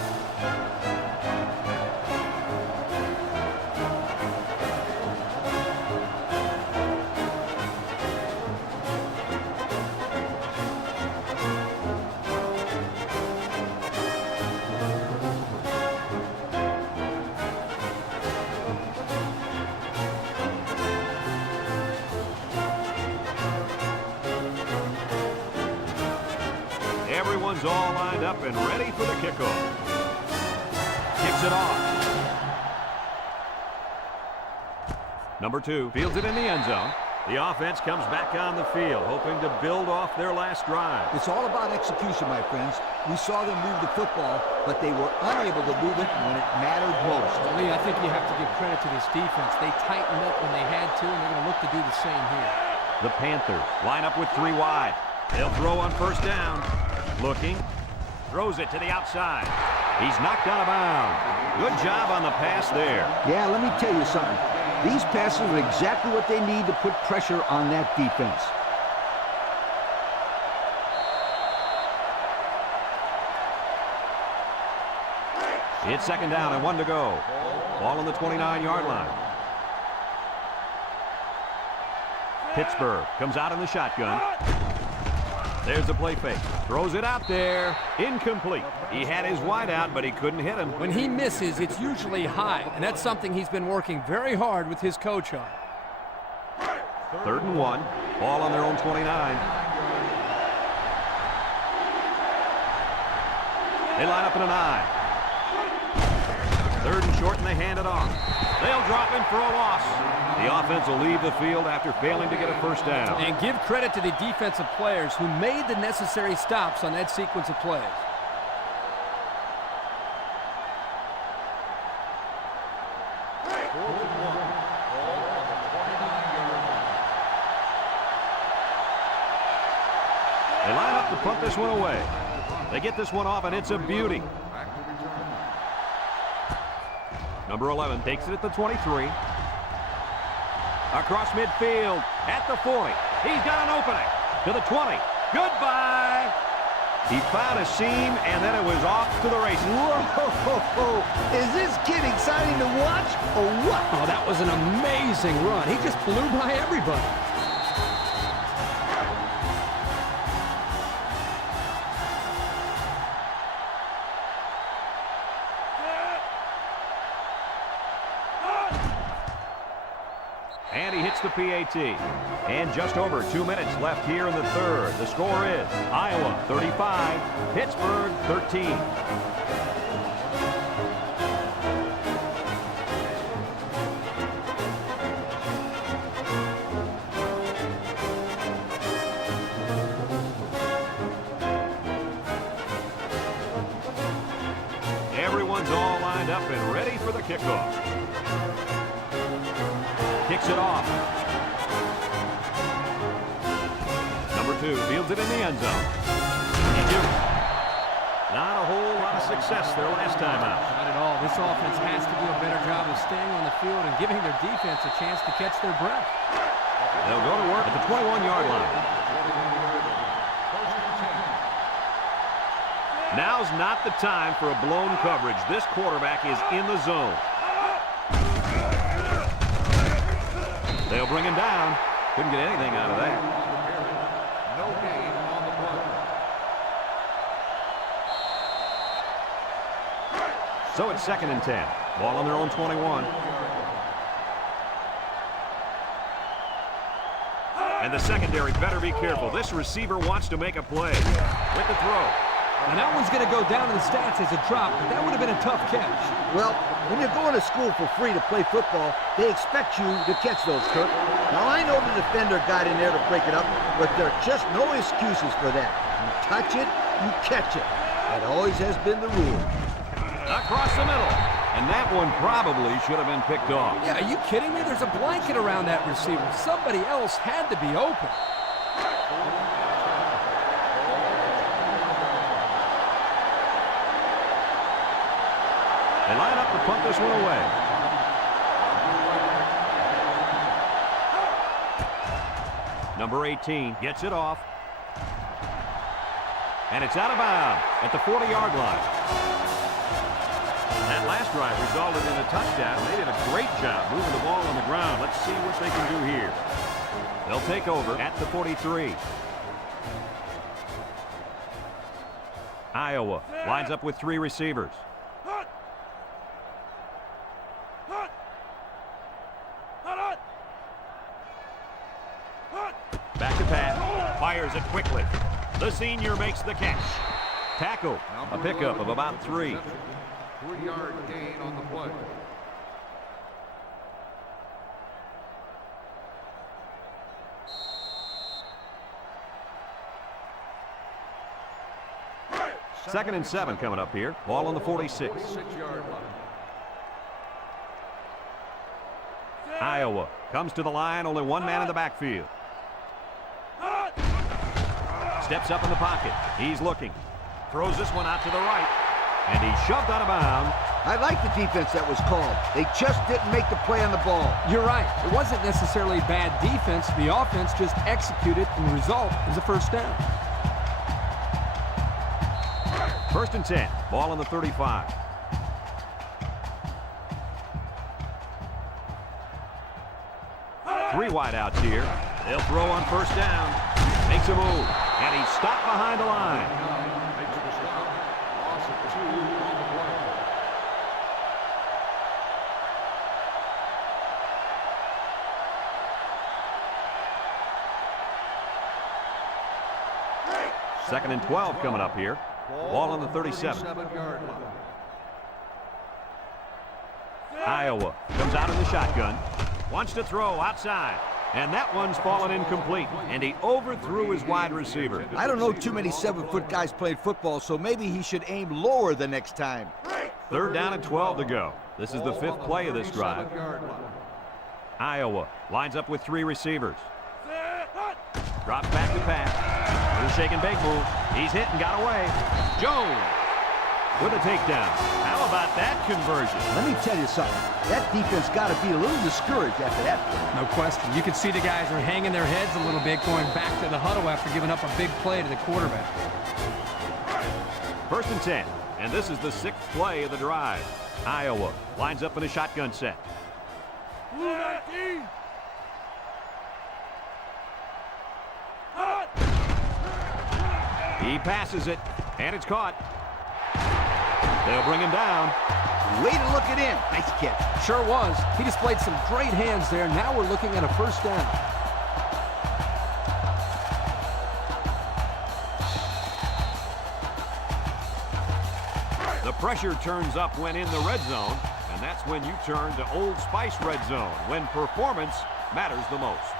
Everyone's all lined up and ready for the kickoff. Kicks it off. Number 2 fields it in the end zone. The offense comes back on the field, hoping to build off their last drive. It's all about execution, my friends. We saw them move the football, but they were unable to move it when it mattered most. Lee, I think you have to give credit to this defense. They tightened up when they had to, and they're going to look to do the same here. The Panthers line up with 3 wide. They'll throw on first down. Looking. Throws it to the outside. He's knocked out of bounds. Good job on the pass there. Yeah, let me tell you something. These passes are exactly what they need to put pressure on that defense. It's second down and 1 to go. Ball on the 29-yard line. Pittsburgh comes out in the shotgun. There's the play fake. Throws it out there. Incomplete. He had his wide out, but he couldn't hit him. When he misses, it's usually high, and that's something he's been working very hard with his coach on. 3rd and 1. Ball on their own 29. They line up in an I. 3rd and short, and they hand it off. They'll drop him for a loss. The offense will leave the field after failing to get a first down. And give credit to the defensive players who made the necessary stops on that sequence of plays. They line up to punt this one away. They get this one off, and it's a beauty. Number 11 takes it at the 23. Across midfield, at the 40. He's got an opening. To the 20. Goodbye. He found a seam, and then it was off to the races. Whoa! Is this kid exciting to watch, or what? Oh, that was an amazing run. He just blew by everybody. And he hits the PAT. And just over 2 minutes left here in the third. The score is Iowa 35, Pittsburgh 13. Everyone's all lined up and ready for the kickoff. Kicks it off. Number 2 fields it in the end zone. Not a whole lot of success their last time out. Not at all. This offense has to do a better job of staying on the field and giving their defense a chance to catch their breath. They'll go to work at the 21-yard line. Now's not the time for a blown coverage. This quarterback is in the zone. They'll bring him down. Couldn't get anything out of that. No gain on the play. So it's 2nd and 10. Ball on their own 21. And the secondary better be careful. This receiver wants to make a play. With the throw. And that one's going to go down in the stats as a drop, but that would have been a tough catch. Well, when you're going to school for free to play football, they expect you to catch those, Kirk. Now, I know the defender got in there to break it up, but there are just no excuses for that. You touch it, you catch it. That always has been the rule. Across the middle. And that one probably should have been picked off. Yeah, are you kidding me? There's a blanket around that receiver. Somebody else had to be open. They line up to punt this one away. Number 18 gets it off. And it's out of bounds at the 40-yard line. That last drive resulted in a touchdown. They did a great job moving the ball on the ground. Let's see what they can do here. They'll take over at the 43. Iowa lines up with 3 receivers. Back to pass. Fires it quickly. The senior makes the catch. Tackle. A pickup of about 3. 3-yard gain on the play. Second and 7 coming up here. Ball on the 46. 46-yard line. Iowa comes to the line. Only one man in the backfield. Steps up in the pocket. He's looking. Throws this one out to the right. And he's shoved out of bounds. I like the defense that was called. They just didn't make the play on the ball. You're right. It wasn't necessarily bad defense. The offense just executed, and the result is a first down. First and 10. Ball on the 35. Three wideouts here. They'll throw on first down. Makes a move. And he's stopped behind the line. Makes the stop. Loss of 2 on the play. Second and 12 coming up here. Ball on the 37. 37-yard line. Iowa comes out in the shotgun. Wants to throw outside. And that one's fallen incomplete. And he overthrew his wide receiver. I don't know too many 7-foot guys playing football, so maybe he should aim lower the next time. Third down and 12 to go. This is the 5th play of this drive. 37-yard line. Iowa lines up with 3 receivers. Drops back to pass. Little shake and bake move. He's hit and got away. Jones with a takedown. How about that conversion? Let me tell you something. That defense got to be a little discouraged after that play. No question. You can see the guys are hanging their heads a little bit going back to the huddle after giving up a big play to the quarterback. First and 10. And this is the 6th play of the drive. Iowa lines up in a shotgun set. He passes it, and it's caught. They'll bring him down. Way to look it in. Nice catch. Sure was. He displayed some great hands there. Now we're looking at a first down. The pressure turns up when in the red zone, and that's when you turn to Old Spice Red Zone, when performance matters the most.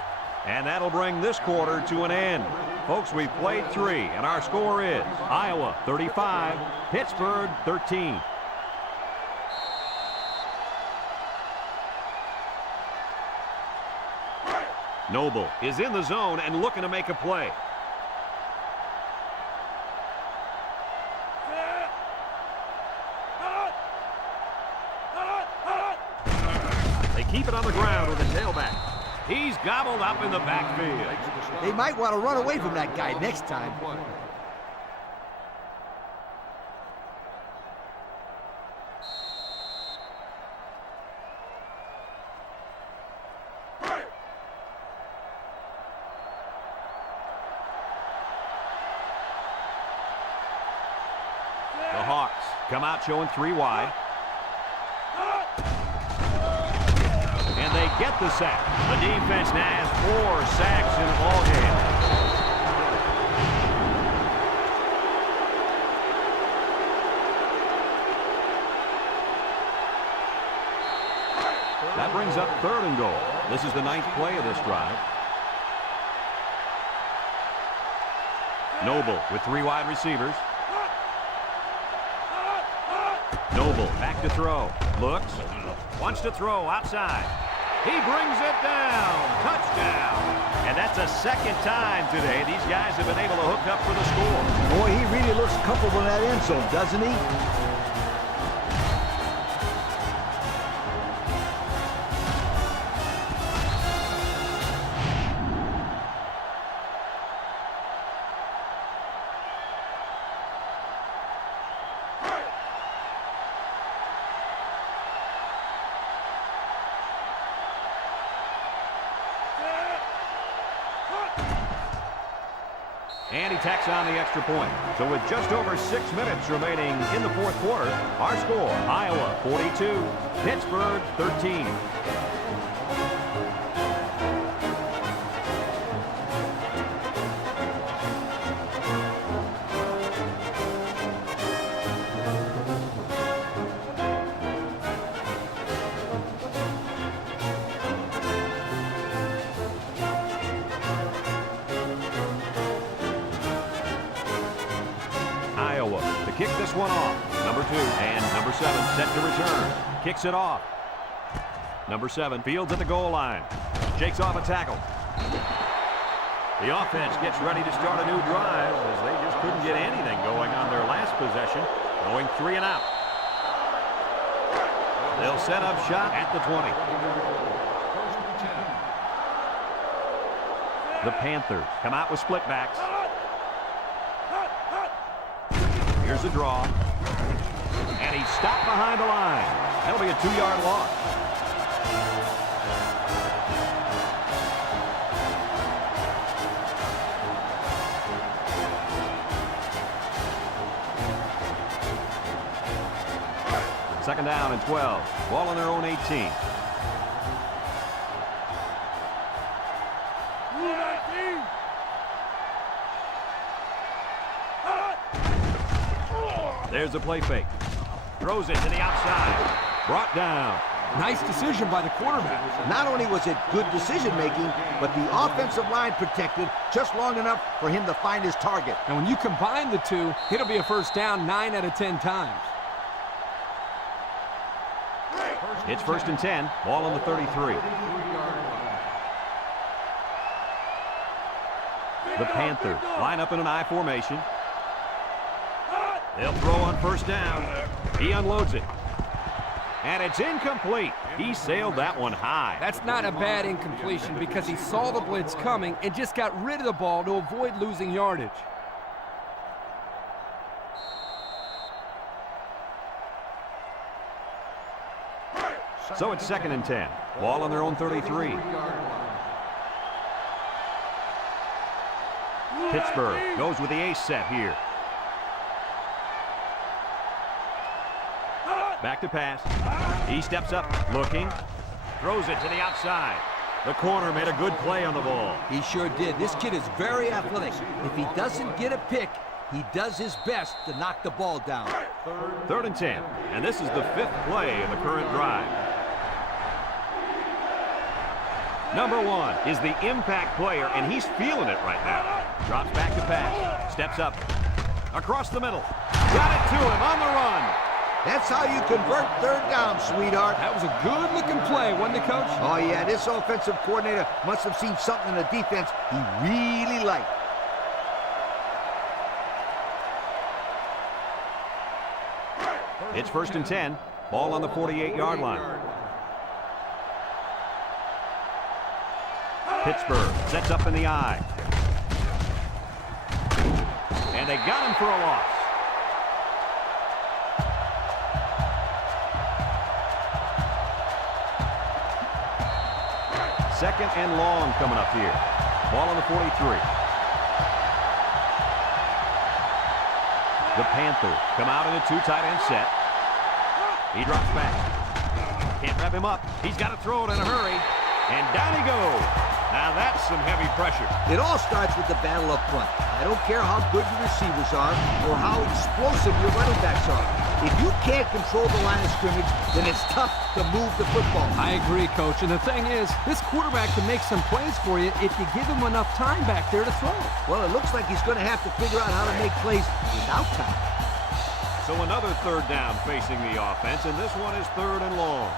And that'll bring this quarter to an end. Folks, we've played 3, and our score is Iowa 35, Pittsburgh 13. Noble is in the zone and looking to make a play. They keep it on the ground with the tailback. He's gobbled up in the backfield. They might want to run away from that guy next time. The Hawks come out showing 3 wide. And they get the sack. The defense now has 4 sacks in the ballgame. brings up 3rd and goal. This is the 9th play of this drive. Noble with 3 wide receivers. Noble back to throw. Looks. Wants to throw outside. He brings it down. Touchdown. And that's the 2nd time today these guys have been able to hook up for the score. Boy, he really looks comfortable in that end zone, doesn't he? And he tacks on the extra point. So with just over 6 minutes remaining in the 4th quarter, our score, Iowa 42, Pittsburgh 13. Kick this one off. Number 2 and number 7 set to return. Kicks it off. Number 7 fields at the goal line. Shakes off a tackle. The offense gets ready to start a new drive as they just couldn't get anything going on their last possession. Going 3 and out. They'll set up shop at the 20. The Panthers come out with split backs. Here's a draw. And he's stopped behind the line. That'll be a 2-yard loss. Second down and 12. Ball on their own 18. There's the play fake. Throws it to the outside. Brought down. Nice decision by the quarterback. Not only was it good decision-making, but the offensive line protected just long enough for him to find his target. And when you combine the two, it'll be a first down 9 out of 10 times. It's 1st and 10. Ball on the 33. The Panthers line up in an I formation. They'll throw on 1st down. He unloads it. And it's incomplete. He sailed that one high. That's not a bad incompletion because he saw the blitz coming and just got rid of the ball to avoid losing yardage. So it's 2nd and 10. Ball on their own 33. Pittsburgh goes with the ace set here. Back to pass. He steps up, looking. Throws it to the outside. The corner made a good play on the ball. He sure did. This kid is very athletic. If he doesn't get a pick, he does his best to knock the ball down. 3rd and 10. And this is the 5th play of the current drive. Number 1 is the impact player, and he's feeling it right now. Drops back to pass. Steps up. Across the middle. Got it to him on the run. That's how you convert 3rd down, sweetheart. That was a good-looking play, wasn't it, Coach? Oh, yeah, this offensive coordinator must have seen something in the defense he really liked. It's 1st and 10. Ball on the 48-yard line. Pittsburgh sets up in the I. And they got him for a loss. Second and long coming up here. Ball on the 43. The Panthers come out in a 2 tight end set. He drops back. Can't wrap him up. He's got to throw it in a hurry. And down he goes. Now that's some heavy pressure. It all starts with the battle up front. I don't care how good your receivers are or how explosive your running backs are. If you can't control the line of scrimmage, then it's tough to move the football. I agree, Coach. And the thing is, this quarterback can make some plays for you if you give him enough time back there to throw. Well, it looks like he's going to have to figure out how to make plays without time. So another third down facing the offense, and this one is 3rd and long.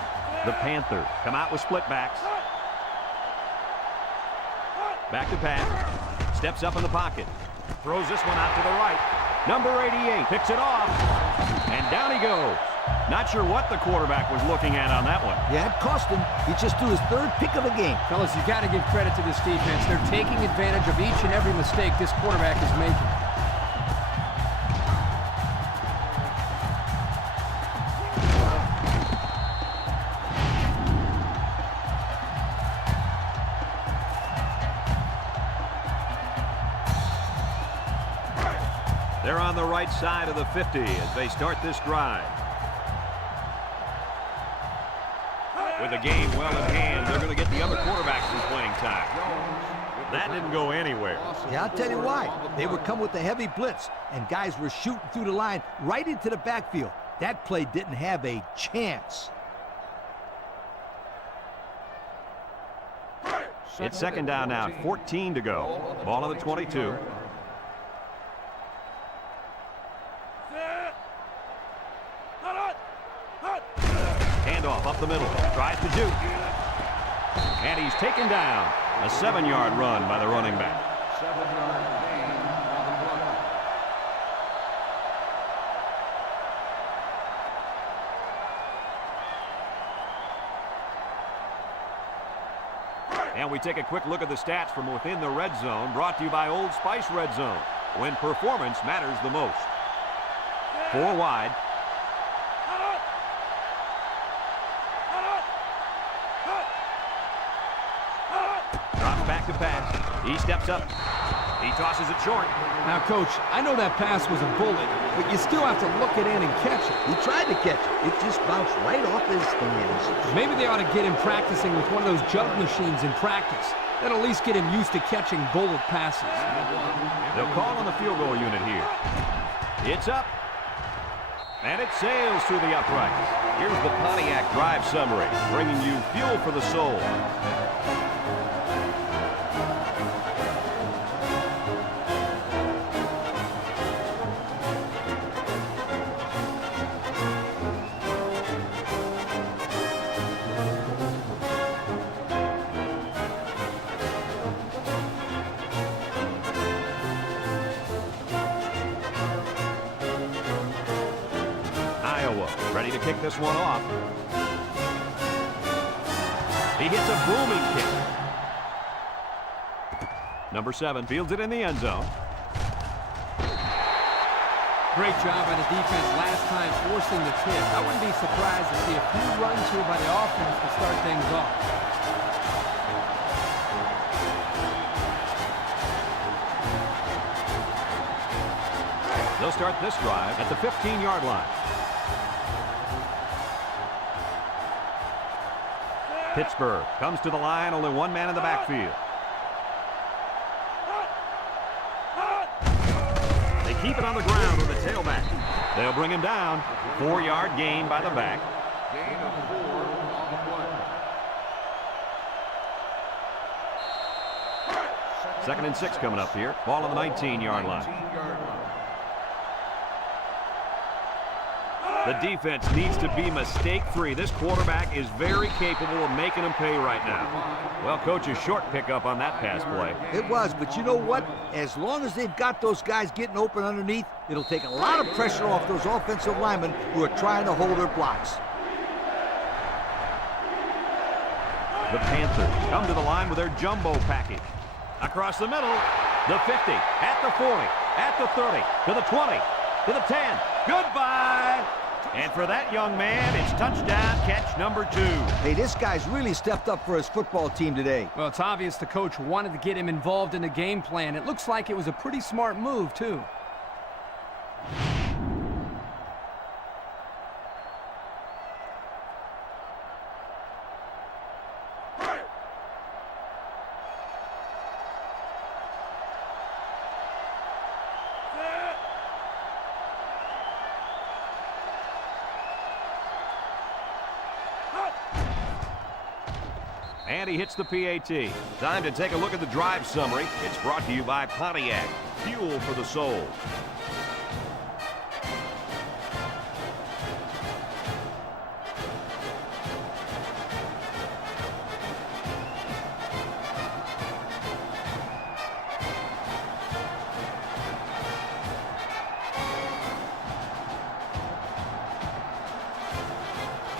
The Panthers come out with split backs. Back to pass. Steps up in the pocket. Throws this one out to the right. Number 88 picks it off. And down he goes. Not sure what the quarterback was looking at on that one. Yeah, it cost him. He just threw his 3rd pick of the game. Fellas, you got to give credit to this defense. They're taking advantage of each and every mistake this quarterback is making. They're on the right side of the 50 as they start this drive. With the game well in hand, they're going to get the other quarterback some playing time. That didn't go anywhere. Yeah, I'll tell you why. They were coming with a heavy blitz, and guys were shooting through the line right into the backfield. That play didn't have a chance. It's 2nd down now, 14 to go. Ball on the 22. Handoff up the middle. Tries to shoot. And he's taken down. A 7-yard run by the running back. 7-yard gain on the play. And we take a quick look at the stats from within the red zone, brought to you by Old Spice Red Zone, when performance matters the most. 4 wide. Drops back to pass. He steps up. He tosses it short. Now, Coach, I know that pass was a bullet, but you still have to look it in and catch it. He tried to catch it. It just bounced right off his hands. Maybe they ought to get him practicing with one of those jump machines in practice. That'll at least get him used to catching bullet passes. They'll call on the field goal unit here. It's up. And it sails through the uprights. Here's the Pontiac drive summary, bringing you fuel for the soul. Ready to kick this one off. He hits a booming kick. Number 7 fields it in the end zone. Great job by the defense last time forcing the tip. I wouldn't be surprised to see a few runs here by the offense to start things off. They'll start this drive at the 15-yard line. Pittsburgh comes to the line, only one man in the backfield. They keep it on the ground with the tailback. They'll bring him down. 4-yard gain by the back. Gain of 4 on the play. 2nd and 6 coming up here. Ball on the 19-yard line. The defense needs to be mistake-free. This quarterback is very capable of making them pay right now. Well, Coach, a short pickup on that pass play. It was, but you know what? As long as they've got those guys getting open underneath, it'll take a lot of pressure off those offensive linemen who are trying to hold their blocks. The Panthers come to the line with their jumbo package. Across the middle, the 50, at the 40, at the 30, to the 20, to the 10. Goodbye! And for that young man, it's touchdown catch number 2. Hey, this guy's really stepped up for his football team today. Well, it's obvious the coach wanted to get him involved in the game plan. It looks like it was a pretty smart move, too. And he hits the PAT. Time to take a look at the drive summary. It's brought to you by Pontiac. Fuel for the soul.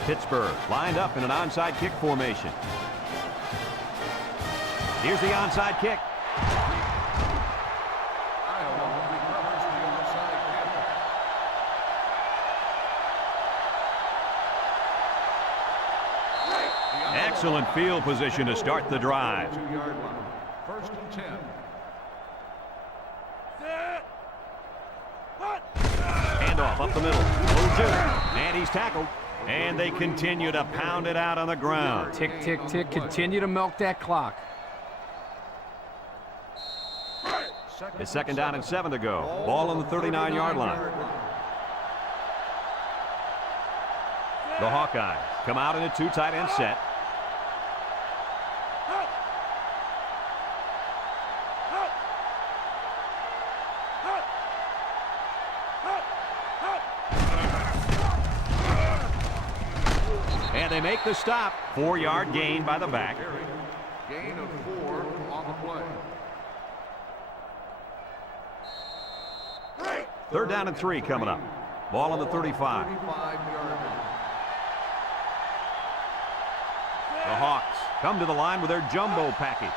Pittsburgh lined up in an onside kick formation. Here's the onside kick. Iowa recovers the onside kick. Excellent field position to start the drive. 2-yard line. First and 10. Handoff up the middle. Little juke. And he's tackled. And they continue to pound it out on the ground. Tick, tick, tick. Continue to milk that clock. It's second down and 7 to go. Ball on the 39-yard line. The Hawkeyes come out in a 2 tight end set. And they make the stop. 4-yard gain by the back. Gain of 4 on the play. Third down and 3 coming up. Ball on the 35. 35-yard line. The Hawks come to the line with their jumbo package.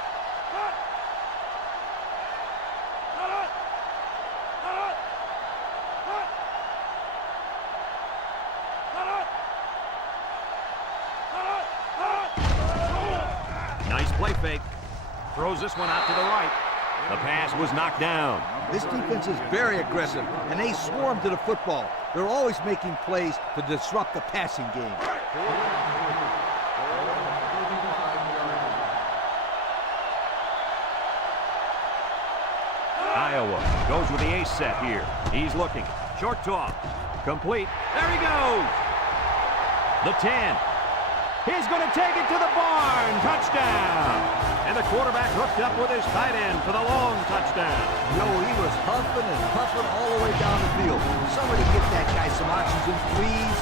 Nice play fake. Throws this one out to the right. The pass was knocked down. This defense is very aggressive, and they swarm to the football. They're always making plays to disrupt the passing game. Iowa goes with the ace set here. He's looking. Short toss. Complete. There he goes. The 10. He's going to take it to the barn. Touchdown. And the quarterback hooked up with his tight end for the long touchdown. Yo, he was huffing and puffing all the way down the field. Somebody get that guy some oxygen, please.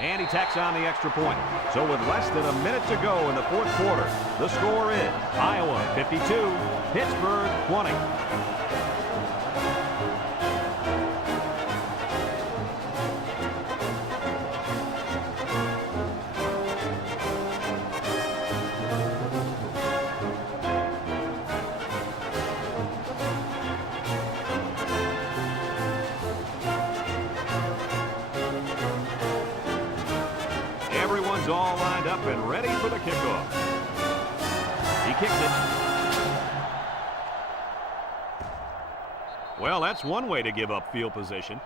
And he tacks on the extra point. So with less than a minute to go in the fourth quarter, the score is Iowa 52, Pittsburgh 20. Everyone's all lined up and ready for the kickoff. He kicks it. Well, that's one way to give up field position.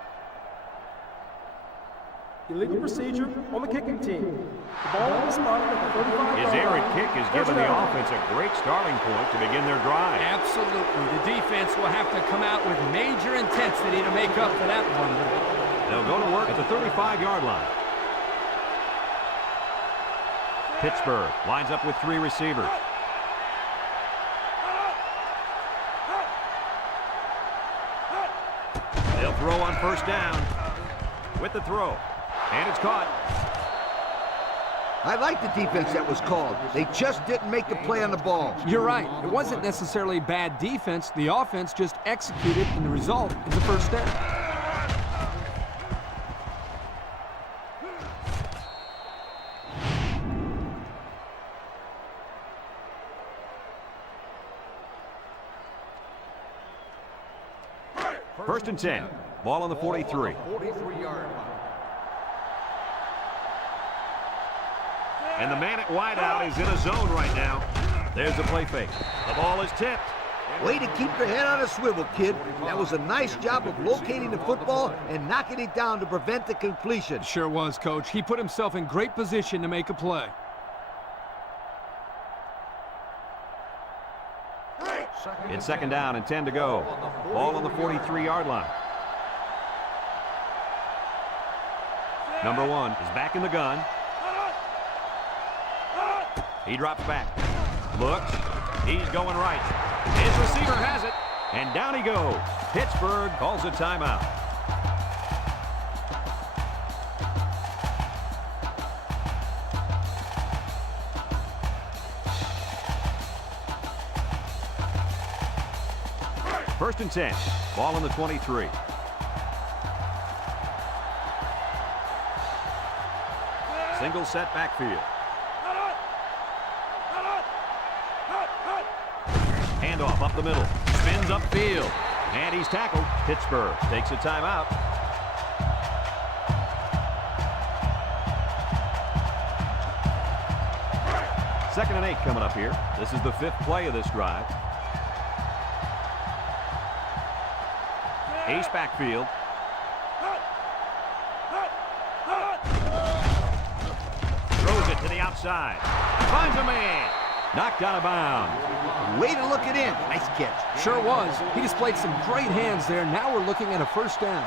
Illegal procedure on the kicking team. The ball on the spot at the 35. His errant kick has given the offense a great starting point to begin their drive. Absolutely. The defense will have to come out with major intensity to make up for that one. They'll go to work at the 35-yard line. Pittsburgh lines up with 3 receivers. They'll throw on first down with the throw. And it's caught. I like the defense that was called. They just didn't make the play on the ball. You're right. It wasn't necessarily bad defense. The offense just executed, and the result is a first down. First and 10. Ball on the 43. 43-yard line. And the man at wideout is in a zone right now. There's the play fake. The ball is tipped. Way to keep your head on a swivel, kid. That was a nice job of locating the football and knocking it down to prevent the completion. Sure was, Coach. He put himself in great position to make a play. It's second down and 10 to go. Ball on the 43-yard line. Number 1 is back in the gun. He drops back. Looks. He's going right. His receiver has it. And down he goes. Pittsburgh calls a timeout. First and 10. Ball on the 23. Single set backfield. Handoff up the middle. Spins upfield. And he's tackled. Pittsburgh takes a timeout. Second and 8 coming up here. This is the 5th play of this drive. Ace backfield. Throws it to the outside. Finds a man. Knocked out of bounds. Way to look it in. Nice catch. Sure was. He displayed some great hands there. Now we're looking at a first down.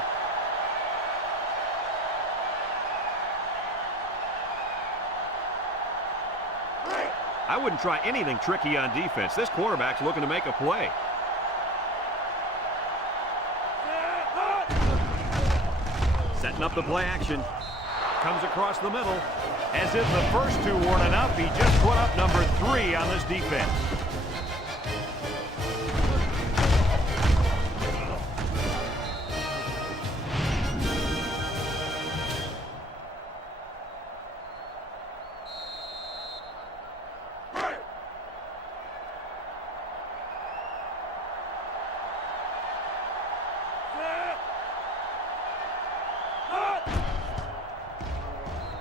I wouldn't try anything tricky on defense. This quarterback's looking to make a play. Setting up the play action. Comes across the middle. As if the first 2 weren't enough, he just put up number 3 on this defense.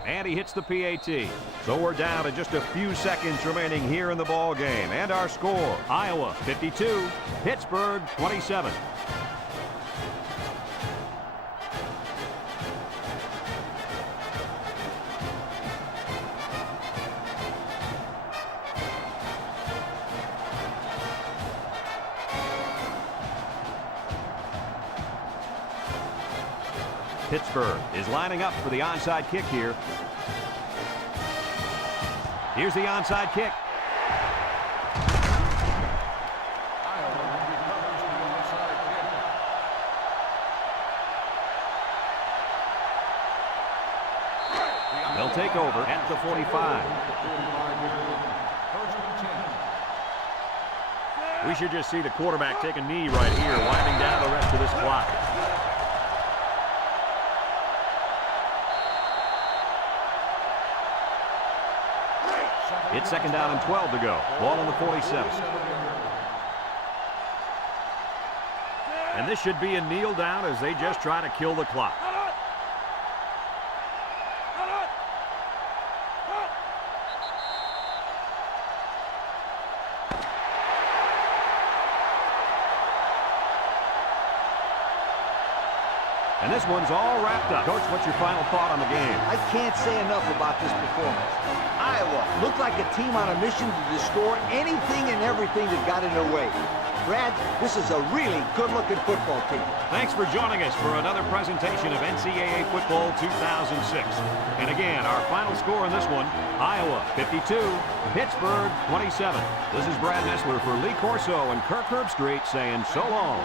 And he hits the PAT. So we're down to just a few seconds remaining here in the ball game. And our score, Iowa 52, Pittsburgh 27. Pittsburgh is lining up for the onside kick here. Here's the onside kick. They'll take over at the 45. We should just see the quarterback take a knee right here, winding down the rest of this clock. It's second down and 12 to go. Ball on the 47. And this should be a kneel down as they just try to kill the clock. And this one's all wrapped up. Coach, what's your final thought on the game? I can't say enough about this performance. Iowa looked like a team on a mission to destroy anything and everything that got in their way. Brad, this is a really good-looking football team. Thanks for joining us for another presentation of NCAA Football 2006. And again, our final score in this one, Iowa 52, Pittsburgh 27. This is Brad Nessler for Lee Corso and Kirk Herbstreit saying so long.